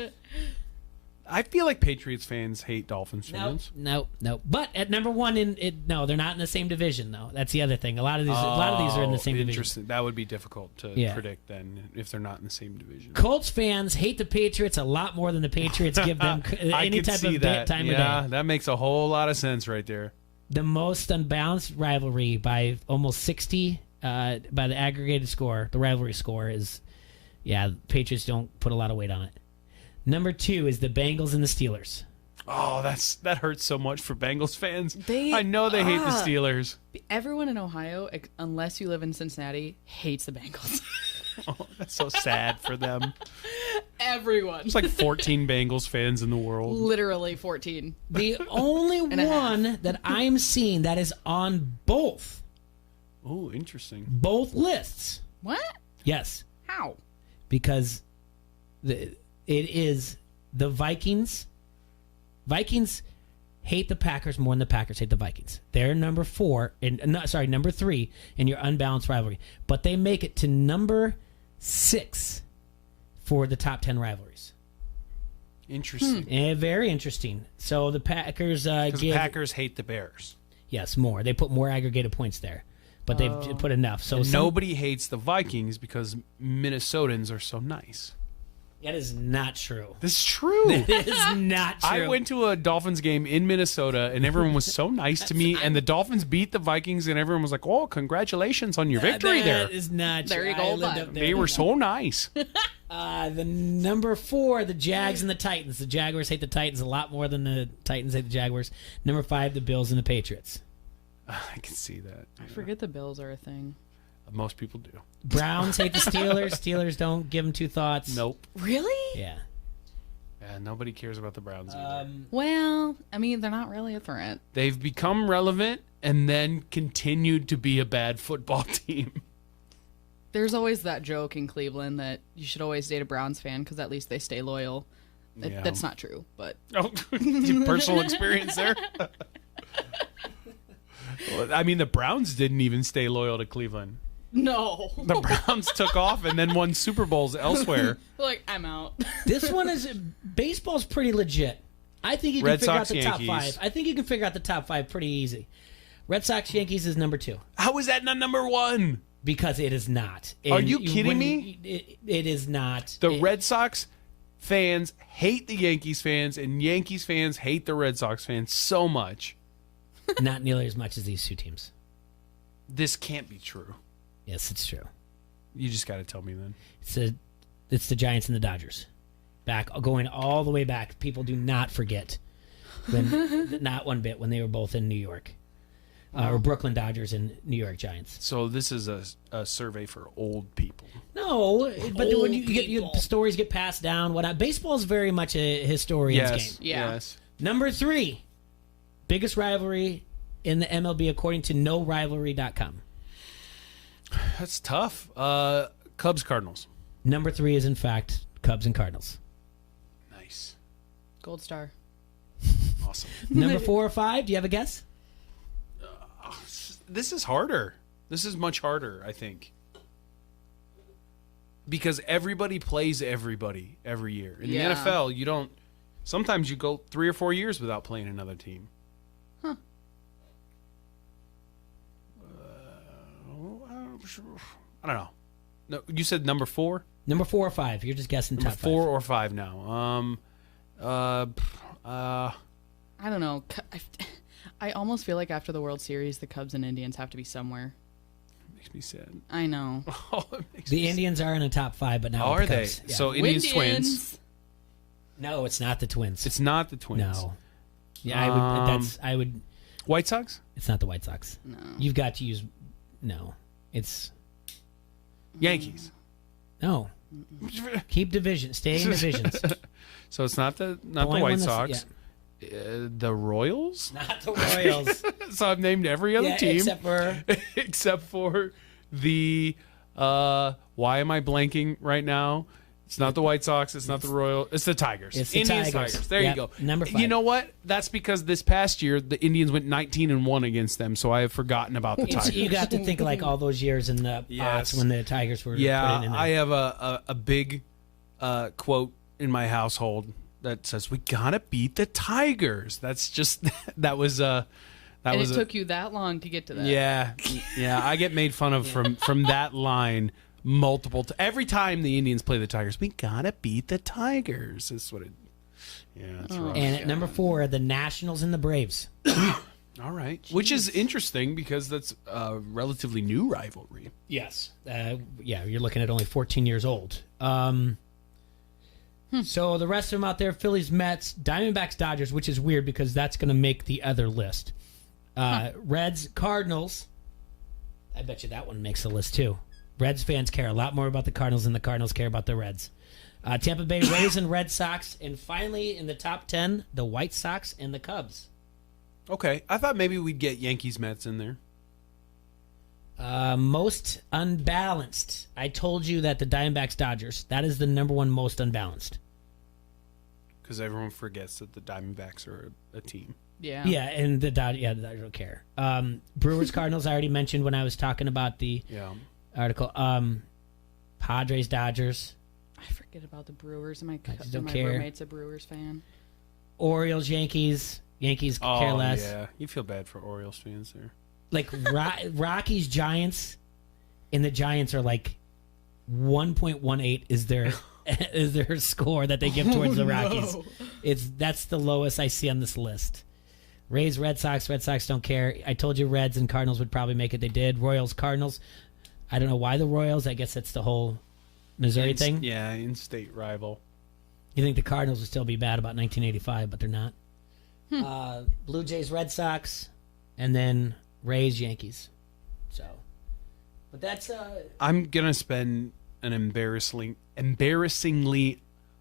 I feel like Patriots fans hate Dolphins fans. No. But at number 1, no, they're not in the same division, though. That's the other thing. A lot of these are in the same division. Interesting. That would be difficult to predict then if they're not in the same division. Colts fans hate the Patriots a lot more than the Patriots give them any type of time of day. Yeah, that makes a whole lot of sense right there. The most unbalanced rivalry by almost 60 by the aggregated score, the rivalry score is, Patriots don't put a lot of weight on it. Number 2 is the Bengals and the Steelers. Oh, that hurts so much for Bengals fans. I know they hate the Steelers. Everyone in Ohio, unless you live in Cincinnati, hates the Bengals. Oh, that's so sad for them. Everyone. There's like 14 Bengals fans in the world. Literally 14. The only one that I'm seeing that is on both. Oh, interesting. Both lists. What? Yes. How? Because it is the Vikings. Vikings hate the Packers more than the Packers hate the Vikings. They're number 3 in your unbalanced rivalry. But they make it to number 6 for the top 10 rivalries. Interesting. Very interesting. So the Packers the Packers hate the Bears. Yes, more. They put more aggregated points there. But they've put enough. So nobody hates the Vikings because Minnesotans are so nice. That is not true. This is true. That is not true. I went to a Dolphins game in Minnesota, and everyone was so nice to me. And the Dolphins beat the Vikings, and everyone was like, "Oh, congratulations on your victory there." That is not true. There you go. They were so nice. The number 4, the Jags and the Titans. The Jaguars hate the Titans a lot more than the Titans hate the Jaguars. Number 5, the Bills and the Patriots. I can see that. I forget the Bills are a thing. Most people do. Browns hate the Steelers. Steelers don't give them two thoughts. Nope. Really? Yeah. Yeah, nobody cares about the Browns either. Well, I mean, they're not really a threat. They've become relevant and then continued to be a bad football team. There's always that joke in Cleveland that you should always date a Browns fan because at least they stay loyal. Yeah. That's not true, but... Oh, personal experience there? Well, I mean, the Browns didn't even stay loyal to Cleveland. No. The Browns took off and then won Super Bowls elsewhere. Like, I'm out. This one is... Baseball's pretty legit. I think you can figure out the top 5. I think you can figure out the top 5 pretty easy. Red Sox Yankees is number 2. How is that not number 1? Because it is not. Are you kidding me? It is not. The Red Sox fans hate the Yankees fans, and Yankees fans hate the Red Sox fans so much. Not nearly as much as these two teams. This can't be true. Yes, it's true. You just got to tell me then. It's the Giants and the Dodgers. Going all the way back. People do not forget. Not one bit when they were both in New York. Or Brooklyn Dodgers and New York Giants. So this is a survey for old people. No, but when stories get passed down, whatnot. Baseball is very much a historian's game. Yeah. Yes. Number 3, biggest rivalry in the MLB according to NoRivalry.com. That's tough. Cubs Cardinals. Number 3 is in fact Cubs and Cardinals. Nice. Gold Star. Awesome. Number 4 or 5, do you have a guess? This is harder. This is much harder, I think. Because everybody plays everybody every year. In the NFL, you don't... Sometimes you go 3 or 4 years without playing another team. Huh. I don't know. No, you said number 4? Number 4 or 5. You're just guessing Number top 4 5. or 5 now. I don't know. I almost feel like after the World Series, the Cubs and Indians have to be somewhere. Makes me sad. I know. The Indians are in the top 5, but now Are the they? Cubs. Yeah. So Indians Twins. No, it's not the Twins. It's not the Twins. No. Yeah, I would. White Sox? It's not the White Sox. No. You've got to use. No, it's Yankees. no. Keep division. Stay in divisions. So it's not the only White one that's- Sox. The Royals? Not the Royals. So I've named every other team except for the why am I blanking right now? It's not the White Sox, it's not the Royals, it's the Tigers. It's the Indians Tigers. There Yep, you go. number 5. You know what? That's because this past year the Indians went 19-1 against them, so I have forgotten about the Tigers. You got to think like all those years in the aughts when the Tigers were put in there. I have a big quote in my household that says we gotta beat the Tigers. That's just that was And it took you that long to get to that. yeah. I get made fun of from that line multiple every time the Indians play the Tigers. We gotta beat the Tigers. That's what it. Yeah, that's rough. And at number 4, the Nationals and the Braves. All right, which is interesting because that's a relatively new rivalry. Yes. You're looking at only 14 years old. So the rest of them out there, Phillies, Mets, Diamondbacks, Dodgers, which is weird because that's going to make the other list. Reds, Cardinals. I bet you that one makes the list too. Reds fans care a lot more about the Cardinals than the Cardinals care about the Reds. Tampa Bay Rays and Red Sox. And finally, in the top 10, the White Sox and the Cubs. Okay, I thought maybe we'd get Yankees, Mets in there. Most unbalanced. I told you that the Diamondbacks, Dodgers, that is the number 1 most unbalanced. Because everyone forgets that the Diamondbacks are a team. Yeah. Yeah, and the Dodgers don't care. Brewers, Cardinals, I already mentioned when I was talking about the article. Padres, Dodgers. I forget about the Brewers. My don't care. roommate's a Brewers fan. Orioles, Yankees. Yankees care less. Yeah, you feel bad for Orioles fans there. Like Rockies, Giants, and the Giants are like 1.18 is their score that they give towards the Rockies. No. That's the lowest I see on this list. Rays, Red Sox don't care. I told you Reds and Cardinals would probably make it. They did. Royals, Cardinals. I don't know why the Royals. I guess that's the whole Missouri thing. Yeah, in-state rival. You think the Cardinals would still be bad about 1985, but they're not. Blue Jays, Red Sox, and then Rays, Yankees. So, but that's. I'm gonna spend an embarrassingly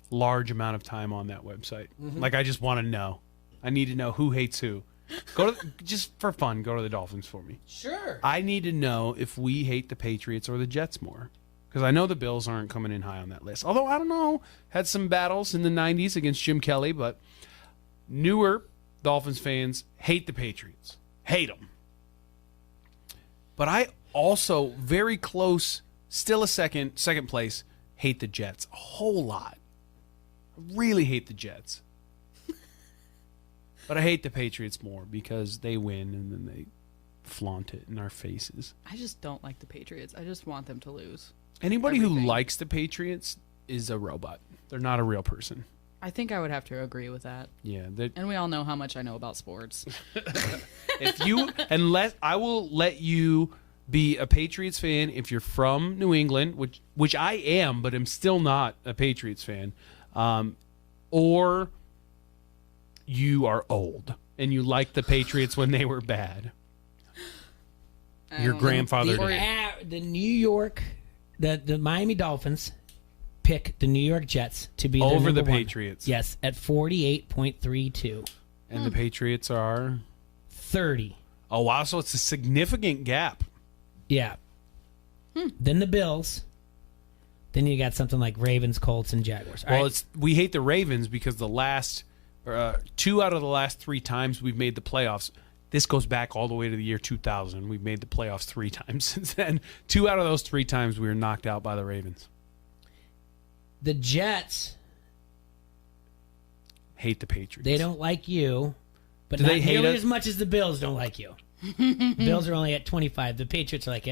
large amount of time on that website. Like I just want to know. I need to know who hates who. Just for fun. Go to the Dolphins for me. Sure. I need to know if we hate the Patriots or the Jets more. Because I know the Bills aren't coming in high on that list. Although, I don't know, had some battles in the 90s against Jim Kelly, but newer Dolphins fans hate the Patriots. Hate them. But I also, very close, still a second place, hate the Jets. A whole lot. I really hate the Jets. But I hate the Patriots more because they win and then they flaunt it in our faces. I just don't like the Patriots. I just want them to lose. Anybody who likes the Patriots is a robot. They're not a real person. I think I would have to agree with that. Yeah. And we all know how much I know about sports. I will let you be a Patriots fan if you're from New England, which I am, but I'm still not a Patriots fan, or you are old and you like the Patriots when they were bad. Your grandfather did. The New York, the Miami Dolphins pick the New York Jets to be over the number one. Patriots. Yes, at 48.32. And the Patriots are 30. Oh wow, so it's a significant gap. Yeah. Then the Bills. Then you got something like Ravens, Colts, and Jaguars. All Well, right. we hate the Ravens because the last 2 out of the last 3 times we've made the playoffs. This goes back all the way to the year 2000. We've made the playoffs 3 times since then. 2 out of those 3 times we were knocked out by the Ravens. The Jets hate the Patriots. They don't like you, but Do not they hate nearly us? as much as the Bills don't like you. Bills are only at 25. The Patriots are like,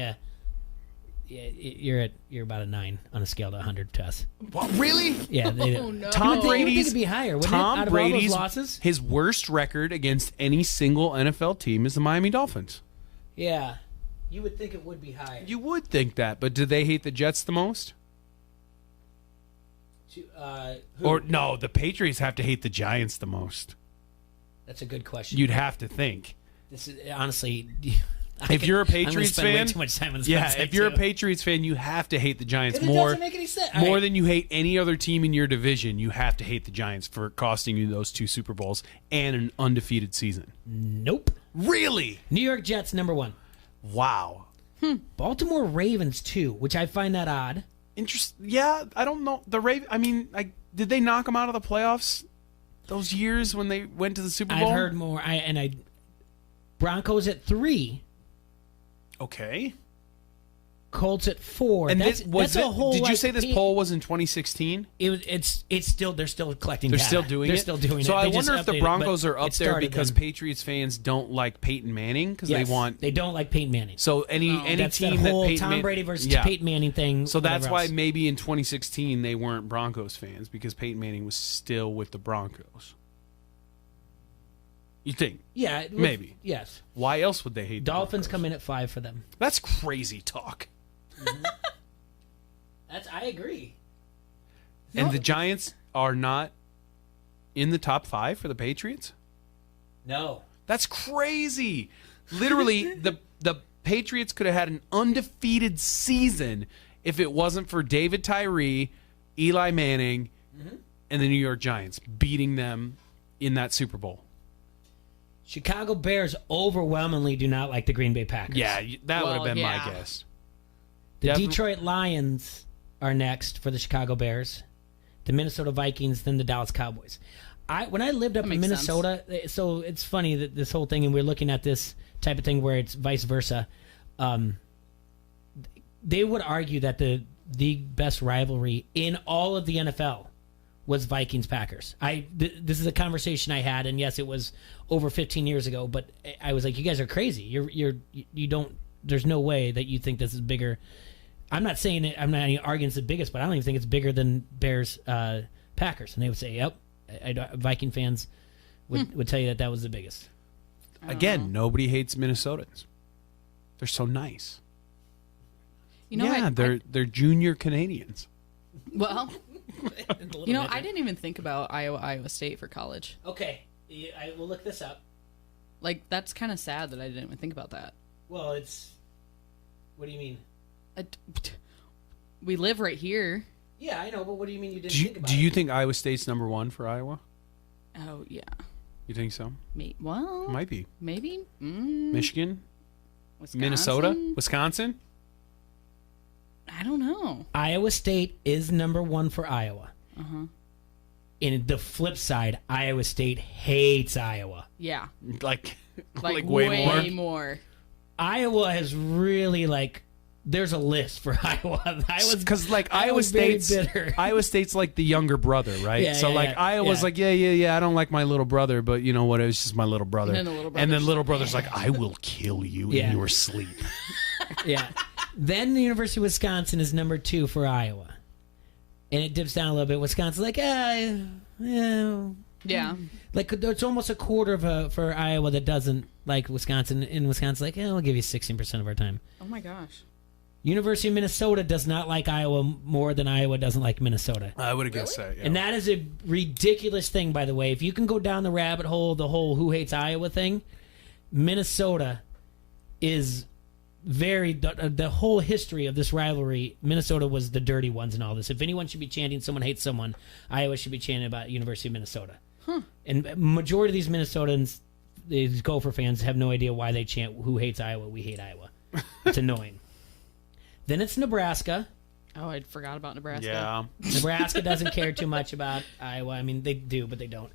you're about a 9 on a scale to 100 to us. What, really? Yeah. They, Oh, no. Tom Tom Brady's Brady's it'd be higher. Wouldn't Tom it, out of Brady's all those losses? his worst record against any single NFL team is the Miami Dolphins. Yeah, you would think it would be higher. You would think that, but do they hate the Jets the most? Who? Or no, the Patriots have to hate the Giants the most. That's a good question. You'd have to think. This is honestly. If you're a I'm gonna Patriots spend way fan, too much time on this yeah. website, If you're a too. Patriots fan, you have to hate the Giants It more. doesn't make any sense. All More right. than you hate any other team in your division. You have to hate the Giants for costing you those 2 Super Bowls and an undefeated season. Nope. Really? New York Jets number 1. Wow. Baltimore Ravens 2, which I find that odd. Yeah, I don't know the Ravens. I mean, did they knock them out of the playoffs those years when they went to the Super Bowl? I've heard more. Broncos at 3. Okay. Colts at 4. And that's a whole. Did you like, say this pe- poll was in 2016? It's still they're still collecting. They're data. still doing They're it. still doing so it. I They just wonder if the updated it, Broncos but are up it there started because then. Patriots fans don't like Peyton Manning because Yes, they don't like Peyton Manning. So any That's team that whole Peyton Tom Man- Brady versus Yeah. Peyton Manning thing. So that's whatever why else. maybe in 2016 they weren't Broncos fans because Peyton Manning was still with the Broncos. You think? Yeah, it would- maybe. Yes. Why else would they hate the Dolphins come in at 5 for them. That's crazy talk. I agree. And the Giants are not in the top 5 for the Patriots? No. That's crazy. Literally, the Patriots could have had an undefeated season if it wasn't for David Tyree, Eli Manning, and the New York Giants beating them in that Super Bowl. Chicago Bears overwhelmingly do not like the Green Bay Packers. Yeah, that would have been my guess. The Defi- Detroit Lions are next for the Chicago Bears, the Minnesota Vikings, then the Dallas Cowboys. When I lived up in makes Minnesota, so it's funny that this whole thing, and we're looking at this type of thing where it's vice versa. They would argue that the best rivalry in all of the NFL was Vikings Packers. This is a conversation I had, and yes, it was over 15 years ago. But I was like, you guys are crazy. You don't. There's no way that you think this is bigger. I'm not saying it. I'm not arguing it's the biggest, but I don't even think it's bigger than Bears Packers. And they would say, yep. Viking fans would tell you that was the biggest. Again, nobody hates Minnesotans. They're so nice. They're junior Canadians. Well, I didn't even think about Iowa State for college. Okay, I will look this up. Like, that's kind of sad that I didn't even think about that. Well, it's. What do you mean? We live right here. Yeah, I know, but what do you mean you didn't think about Do you think Iowa State's number 1 for Iowa? Oh, yeah. You think so? Well, Might be. Maybe. Michigan? Wisconsin? Minnesota? Wisconsin? I don't know. Iowa State is number 1 for Iowa. Uh-huh. In the flip side, Iowa State hates Iowa. Yeah. Like way more. Iowa has really, there's a list for Iowa. Because Iowa's State's bitter. Iowa State's like the younger brother, right? Yeah, so yeah, Iowa's yeah. I don't like my little brother, but you know what? It was just my little brother. And then the little And then brother's little brother's like, I will kill you in your sleep. Yeah. Then the University of Wisconsin is number 2 for Iowa. and it dips down a little bit. Wisconsin's like, Yeah. Like it's almost a quarter of for Iowa that doesn't like Wisconsin. In Wisconsin, like, we'll give you 16% of our time. Oh my gosh. University of Minnesota does not like Iowa more than Iowa doesn't like Minnesota. I would have guessed that. Yeah. And that is a ridiculous thing, by the way. If you can go down the rabbit hole, the whole who hates Iowa thing, Minnesota is the whole history of this rivalry. Minnesota was the dirty ones and all this. If anyone should be chanting someone hates someone, Iowa should be chanting about University of Minnesota. And majority of these Minnesotans, these Gopher fans, have no idea why they chant who hates Iowa, we hate Iowa. It's annoying. Then it's Nebraska. Oh, I forgot about Nebraska. Yeah. Nebraska doesn't care too much about Iowa. I mean, they do, but they don't.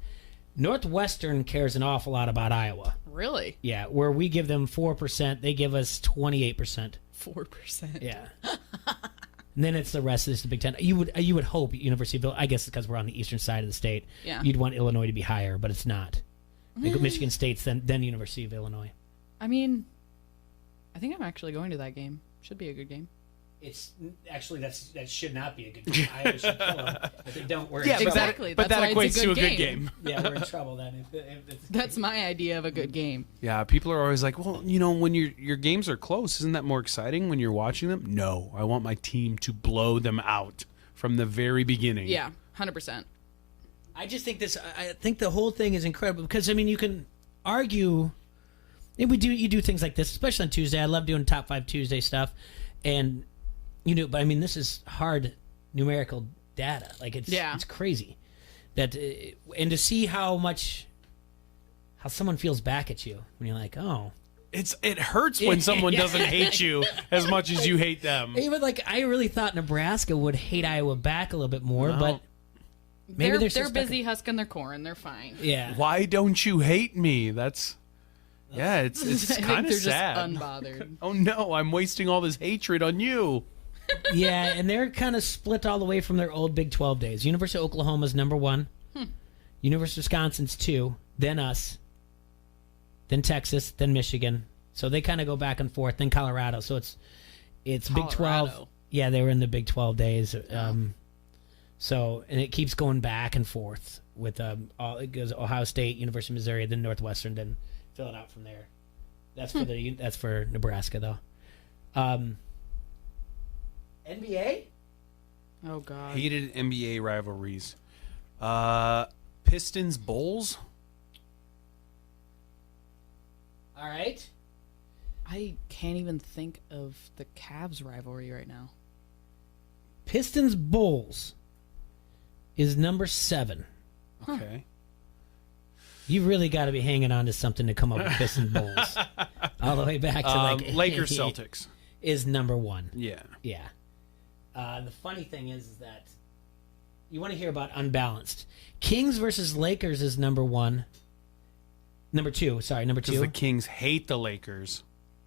Northwestern cares an awful lot about Iowa. Really? Yeah, where we give them 4%, they give us 28%. 4%. Yeah. And then it's the rest of this, the Big Ten. You would hope University of Illinois, I guess because we're on the eastern side of the state, Yeah. you'd want Illinois to be higher, but it's not. Like Michigan State's then University of Illinois. I mean, I think I'm actually going to that game. Should be a good game. It's actually that should not be a good game. Iowa should kill them, but they don't. Yeah, exactly. But that equates to a good game. Yeah, we're in trouble then. That's my idea of a good game. Yeah, people are always like, well, when your games are close, isn't that more exciting when you're watching them? No, I want my team to blow them out from the very beginning. Yeah, 100%. I just think I think the whole thing is incredible because you can argue. And you do things like this, especially on Tuesday. I love doing Top 5 Tuesday stuff, and but this is hard numerical data. Like it's crazy that and to see how someone feels back at you when you're like, oh, it hurts when someone doesn't hate you as much as you hate them. Even I really thought Nebraska would hate Iowa back a little bit more, but maybe they're busy husking their corn. They're fine. Yeah. Why don't you hate me? It's I kind think of they're sad. just unbothered. Oh no, I'm wasting all this hatred on you. Yeah, and they're kind of split all the way from their old Big 12 days. University of Oklahoma's number 1. University of Wisconsin's 2, then us, then Texas, then Michigan. So they kind of go back and forth. Then Colorado. So it's Big 12. Yeah, they were in the Big 12 days. So and it keeps going back and forth with it goes Ohio State, University of Missouri, then Northwestern, then fill it out from there. That's for Nebraska though. NBA? Oh God. Hated NBA rivalries. Pistons Bulls. All right. I can't even think of the Cavs rivalry right now. Pistons Bulls is number 7. Okay. You really got to be hanging on to something to come up with Pistons Bulls. All the way back to Lakers Celtics is number 1. Yeah. Yeah. The funny thing is that you want to hear about unbalanced. Kings versus Lakers is number 1. Number 2. Sorry, number 2. Because the Kings hate the Lakers.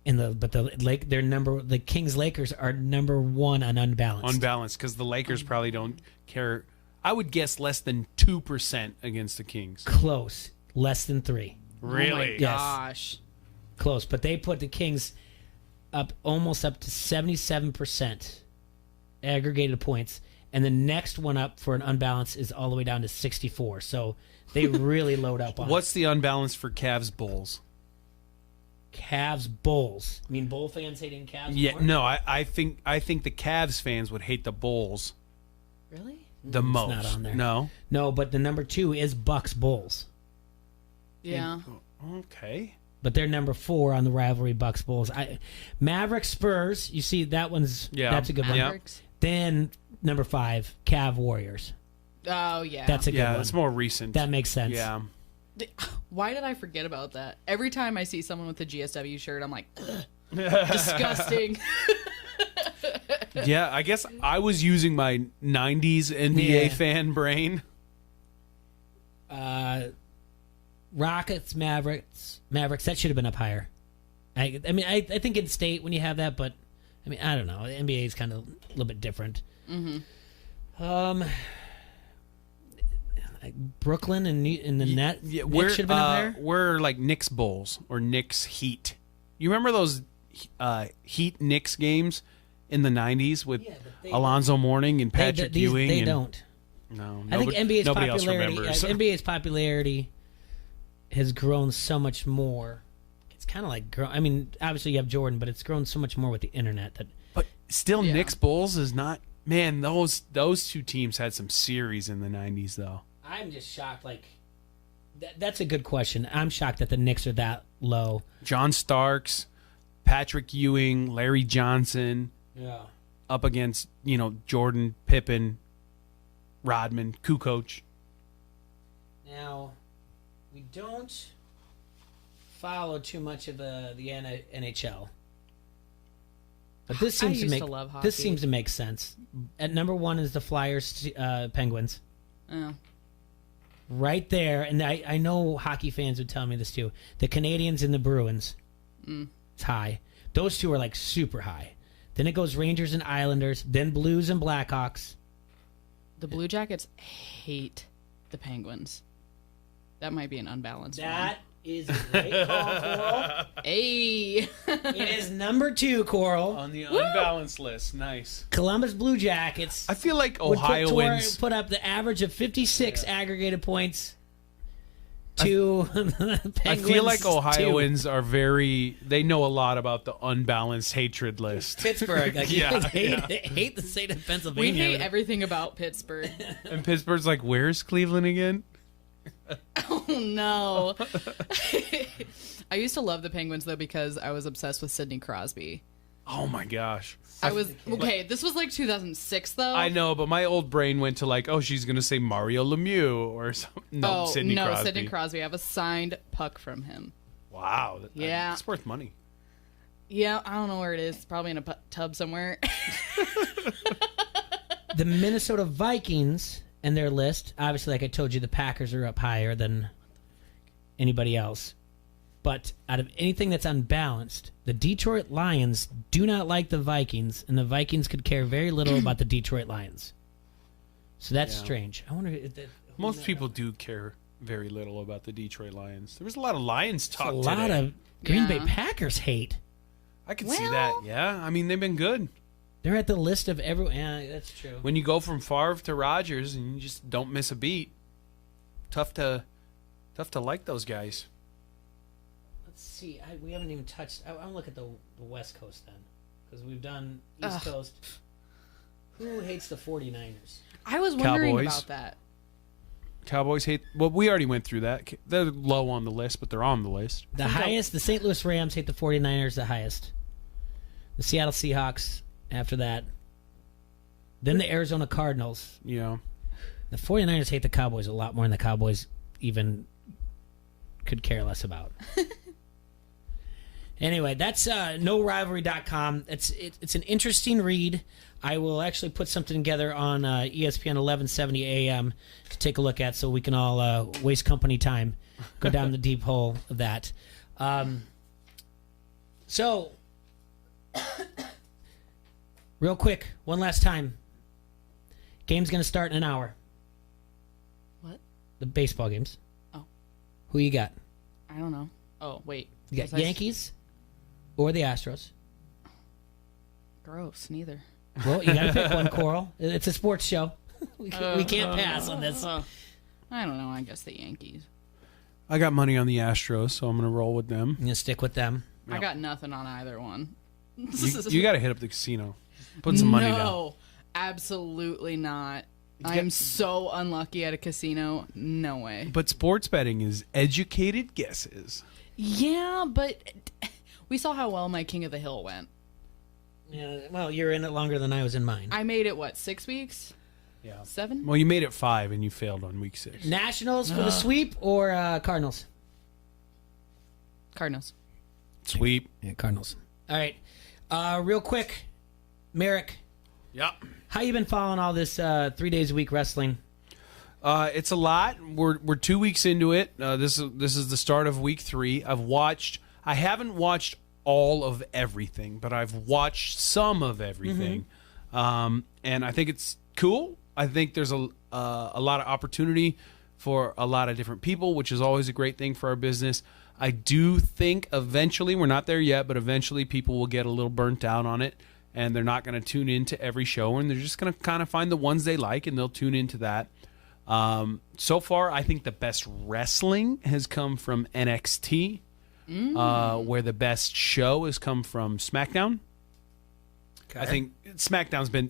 The Kings Lakers are number 1 on unbalanced. Unbalanced because the Lakers probably don't care. I would guess less than 2% against the Kings. Close, less than 3. Really? Oh my gosh. Yes. Close, but they put the Kings almost up to 77% aggregated points, and the next one up for an unbalance is all the way down to 64. So they really load up on. What's the unbalance for Cavs Bulls? Cavs Bulls. I mean, Bull fans hating Cavs. Yeah, more? no, I think the Cavs fans would hate the Bulls. Really? The most. Not on there. No, but the number 2 is Bucks Bulls. Yeah. Okay. But they're number 4 on the rivalry, Bucks Bulls. Mavericks Spurs. You see that one's that's a good Mavericks. one. Then number 5, Cav Warriors. Oh yeah. That's a good one. It's more recent. That makes sense. Yeah. Why did I forget about that? Every time I see someone with a GSW shirt, I'm like, ugh, disgusting. Yeah, I guess I was using my 90s NBA fan brain. Rockets, Mavericks. That should have been up higher. I mean, I think in state when you have that, but I mean, I don't know. The NBA is kind of a little bit different. Mm-hmm. Brooklyn and the net. Yeah, Knicks should have been up higher. We're like Knicks Bulls or Knicks Heat. You remember those Heat Knicks games? in the 90s with Alonzo Mourning and Patrick Ewing. They don't. No, I think NBA's nobody else popularity. remembers. NBA's popularity has grown so much more. It's kind of like I mean, obviously you have Jordan, but it's grown so much more with the internet that. But still, Knicks Bulls is not. Man, those two teams had some series in the 90s, though. I'm just shocked. Like, that's a good question. I'm shocked that the Knicks are that low. John Starks, Patrick Ewing, Larry Johnson. Yeah. Up against, Jordan, Pippen, Rodman, Kukoc. Now, we don't follow too much of the NHL. But this seems to love hockey. This seems to make sense. At number 1 is the Flyers, Penguins. Oh. Right there, and I know hockey fans would tell me this too. The Canadians and the Bruins. It's high. Those two are like super high. Then it goes Rangers and Islanders, then Blues and Blackhawks. The Blue Jackets hate the Penguins. That might be an unbalanced That is a great call, Coral. Hey. It is number 2, Coral. On the unbalanced list. Nice. Columbus Blue Jackets. I feel like would Ohioans put up the average of 56 aggregated points to the Penguins. I feel like Ohioans are they know a lot about the unbalanced hatred list. Pittsburgh. Like, hate the state of Pennsylvania. We hate everything about Pittsburgh. And Pittsburgh's like, where's Cleveland again? Oh, no. I used to love the Penguins, though, because I was obsessed with Sidney Crosby. Oh, my gosh. This was like 2006, though. I know, but my old brain went to like, oh, she's going to say Mario Lemieux or something. No, Sidney Crosby. Sidney Crosby. I have a signed puck from him. Wow. Yeah. It's worth money. Yeah, I don't know where it is. Probably in a tub somewhere. The Minnesota Vikings and their list, obviously, like I told you, the Packers are up higher than anybody else. But out of anything that's unbalanced, the Detroit Lions do not like the Vikings, and the Vikings could care very little about the Detroit Lions. So that's strange. I wonder if most people do care very little about the Detroit Lions. There was a lot of Lions talk today. A lot of Green Bay Packers hate. I can see that, yeah. I mean, they've been good. They're at the list of everyone. Yeah, that's true. When you go from Favre to Rodgers and you just don't miss a beat, tough to like those guys. Let's see. We haven't even touched. I want to look at the West Coast then, because we've done East Coast. Who hates the 49ers? I was wondering Cowboys. about that. Cowboys hate. Well, we already went through that. They're low on the list, but they're on the list. The highest, the St. Louis Rams hate the 49ers the highest. The Seattle Seahawks after that. Then the Arizona Cardinals. Yeah. The 49ers hate the Cowboys a lot more than the Cowboys even could care less about. Anyway, that's NoRivalry.com. It's an interesting read. I will actually put something together on ESPN 1170 AM to take a look at, so we can all waste company time, go down the deep hole of that. So, real quick, one last time. Game's going to start in an hour. What? The baseball games. Oh. Who you got? I don't know. Oh, wait. You got Yankees or the Astros? Gross, neither. Well, you got to pick one, Coral. It's a sports show. We can't pass on this. I don't know. I guess the Yankees. I got money on the Astros, so I'm going to roll with them. I'm going to stick with them. I got nothing on either one. You got to hit up the casino. Put some money down. No, absolutely not. I'm so unlucky at a casino. No way. But sports betting is educated guesses. Yeah, but we saw how well my King of the Hill went. Yeah, well, you're in it longer than I was in mine. I made it, 6 weeks? Yeah. 7? Well, you made it 5 and you failed on week 6. Nationals for the sweep or Cardinals? Cardinals. Sweep. Yeah, Cardinals. All right. Real quick, Merrick. Yeah. How you been following all this 3 days a week wrestling? It's a lot. We're 2 weeks into it. This is the start of week 3. I haven't watched all of everything, but I've watched some of everything, and I think it's cool. I think there's a lot of opportunity for a lot of different people, which is always a great thing for our business. I do think eventually, we're not there yet, but eventually people will get a little burnt out on it, and they're not going to tune into every show, and they're just going to kind of find the ones they like, and they'll tune into that. So far, I think the best wrestling has come from NXT, where the best show has come from SmackDown. Okay. I think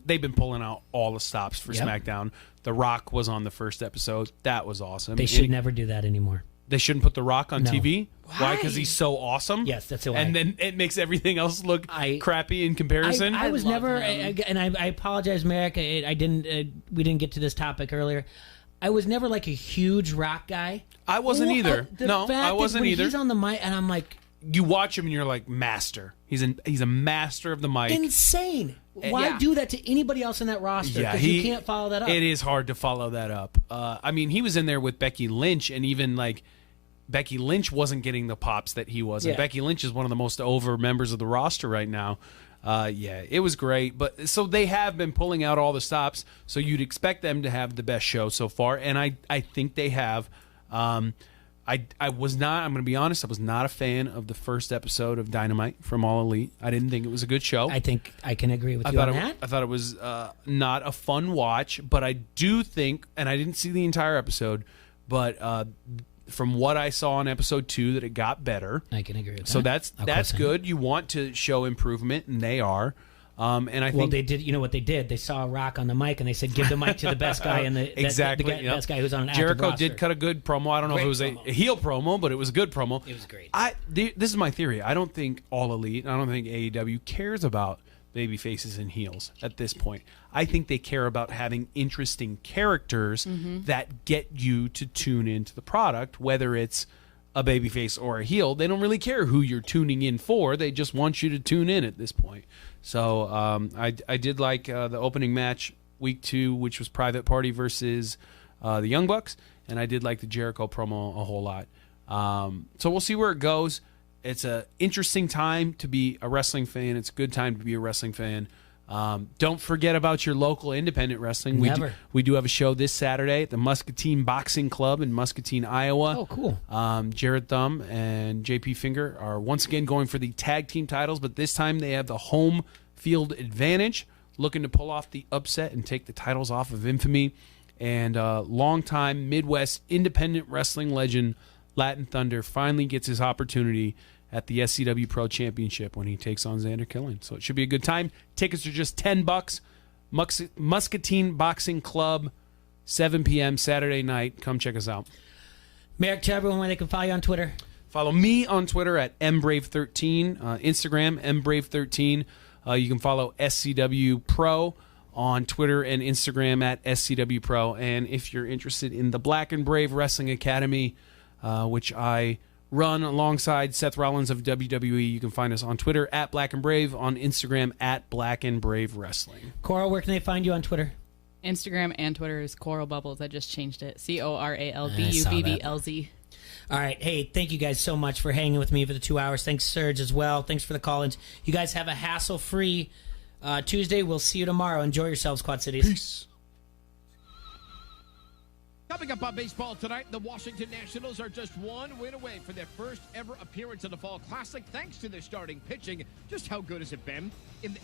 they've been pulling out all the stops for SmackDown. The Rock was on the first episode. That was awesome. They should never do that anymore. They shouldn't put The Rock on No. TV? Why? Why? Because he's so awesome? Yes, that's why. And then it makes everything else look crappy in comparison? I was never, and I apologize, Merrick. We didn't get to this topic earlier. I was never like a huge Rock guy. I wasn't either. No, I wasn't either. He's on the mic, and I'm like, you watch him and you're like, master. He's a master of the mic. Insane. Why do that to anybody else in that roster? Yeah, Because you can't follow that up. It is hard to follow that up. I mean, he was in there with Becky Lynch, and even like Becky Lynch wasn't getting the pops that he was. And Yeah. Becky Lynch is one of the most over members of the roster right now. It was great. But so they have been pulling out all the stops, so you'd expect them to have the best show so far, and I think they have. I was not, I'm going to be honest, I was not a fan of the first episode of Dynamite from All Elite. I didn't think it was a good show. I think I can agree with you on that. I thought it was not a fun watch, but I do think, and I didn't see the entire episode, but from what I saw in episode 2, that it got better. I can agree with that. So that's Of course I am. good. You want to show improvement, and they are. And I think they did. You know what they did? They saw Rock on the mic, and they said, "Give the mic to the best guy in the exactly the best guy who's on an active Jericho roster." did cut a good promo. I don't know if it was a heel promo, but it was a good promo. It was great. This is my theory. I don't think All Elite, I don't think AEW cares about baby faces and heels at this point. I think they care about having interesting characters that get you to tune into the product, whether it's a babyface or a heel. They don't really care who you're tuning in for. They just want you to tune in at this point. So I did like the opening match week 2, which was Private Party versus the Young Bucks, and I did like the Jericho promo a whole lot. So we'll see where it goes. It's an interesting time to be a wrestling fan. It's a good time to be a wrestling fan. Don't forget about your local independent wrestling. Never. We do have a show this Saturday at the Muscatine Boxing Club in Muscatine, Iowa. Oh, cool. Jared Thumb and JP Finger are once again going for the tag team titles, but this time they have the home field advantage, looking to pull off the upset and take the titles off of Infamy. And longtime Midwest independent wrestling legend Latin Thunder finally gets his opportunity at the SCW Pro Championship when he takes on Xander Killen. So it should be a good time. Tickets are just $10. Muscatine Boxing Club, 7 p.m. Saturday night. Come check us out. Merrick, tell everyone where they can follow you on Twitter. Follow me on Twitter at mbrave13, Instagram mbrave13. You can follow SCW Pro on Twitter and Instagram at SCW Pro. And if you're interested in the Black and Brave Wrestling Academy, which I run alongside Seth Rollins of WWE, you can find us on Twitter at Black and Brave, on Instagram at Black and Brave Wrestling. Coral, where can they find you on Twitter? Instagram and Twitter is Coral Bubbles. I just changed it. CORALBUBBLZ. All right. Hey, thank you guys so much for hanging with me for the 2 hours. Thanks, Serge, as well. Thanks for the call-ins. You guys have a hassle-free Tuesday. We'll see you tomorrow. Enjoy yourselves, Quad Cities. Peace. Coming up on baseball tonight, the Washington Nationals are just one win away from their first ever appearance in the Fall Classic thanks to their starting pitching. Just how good has it been? In the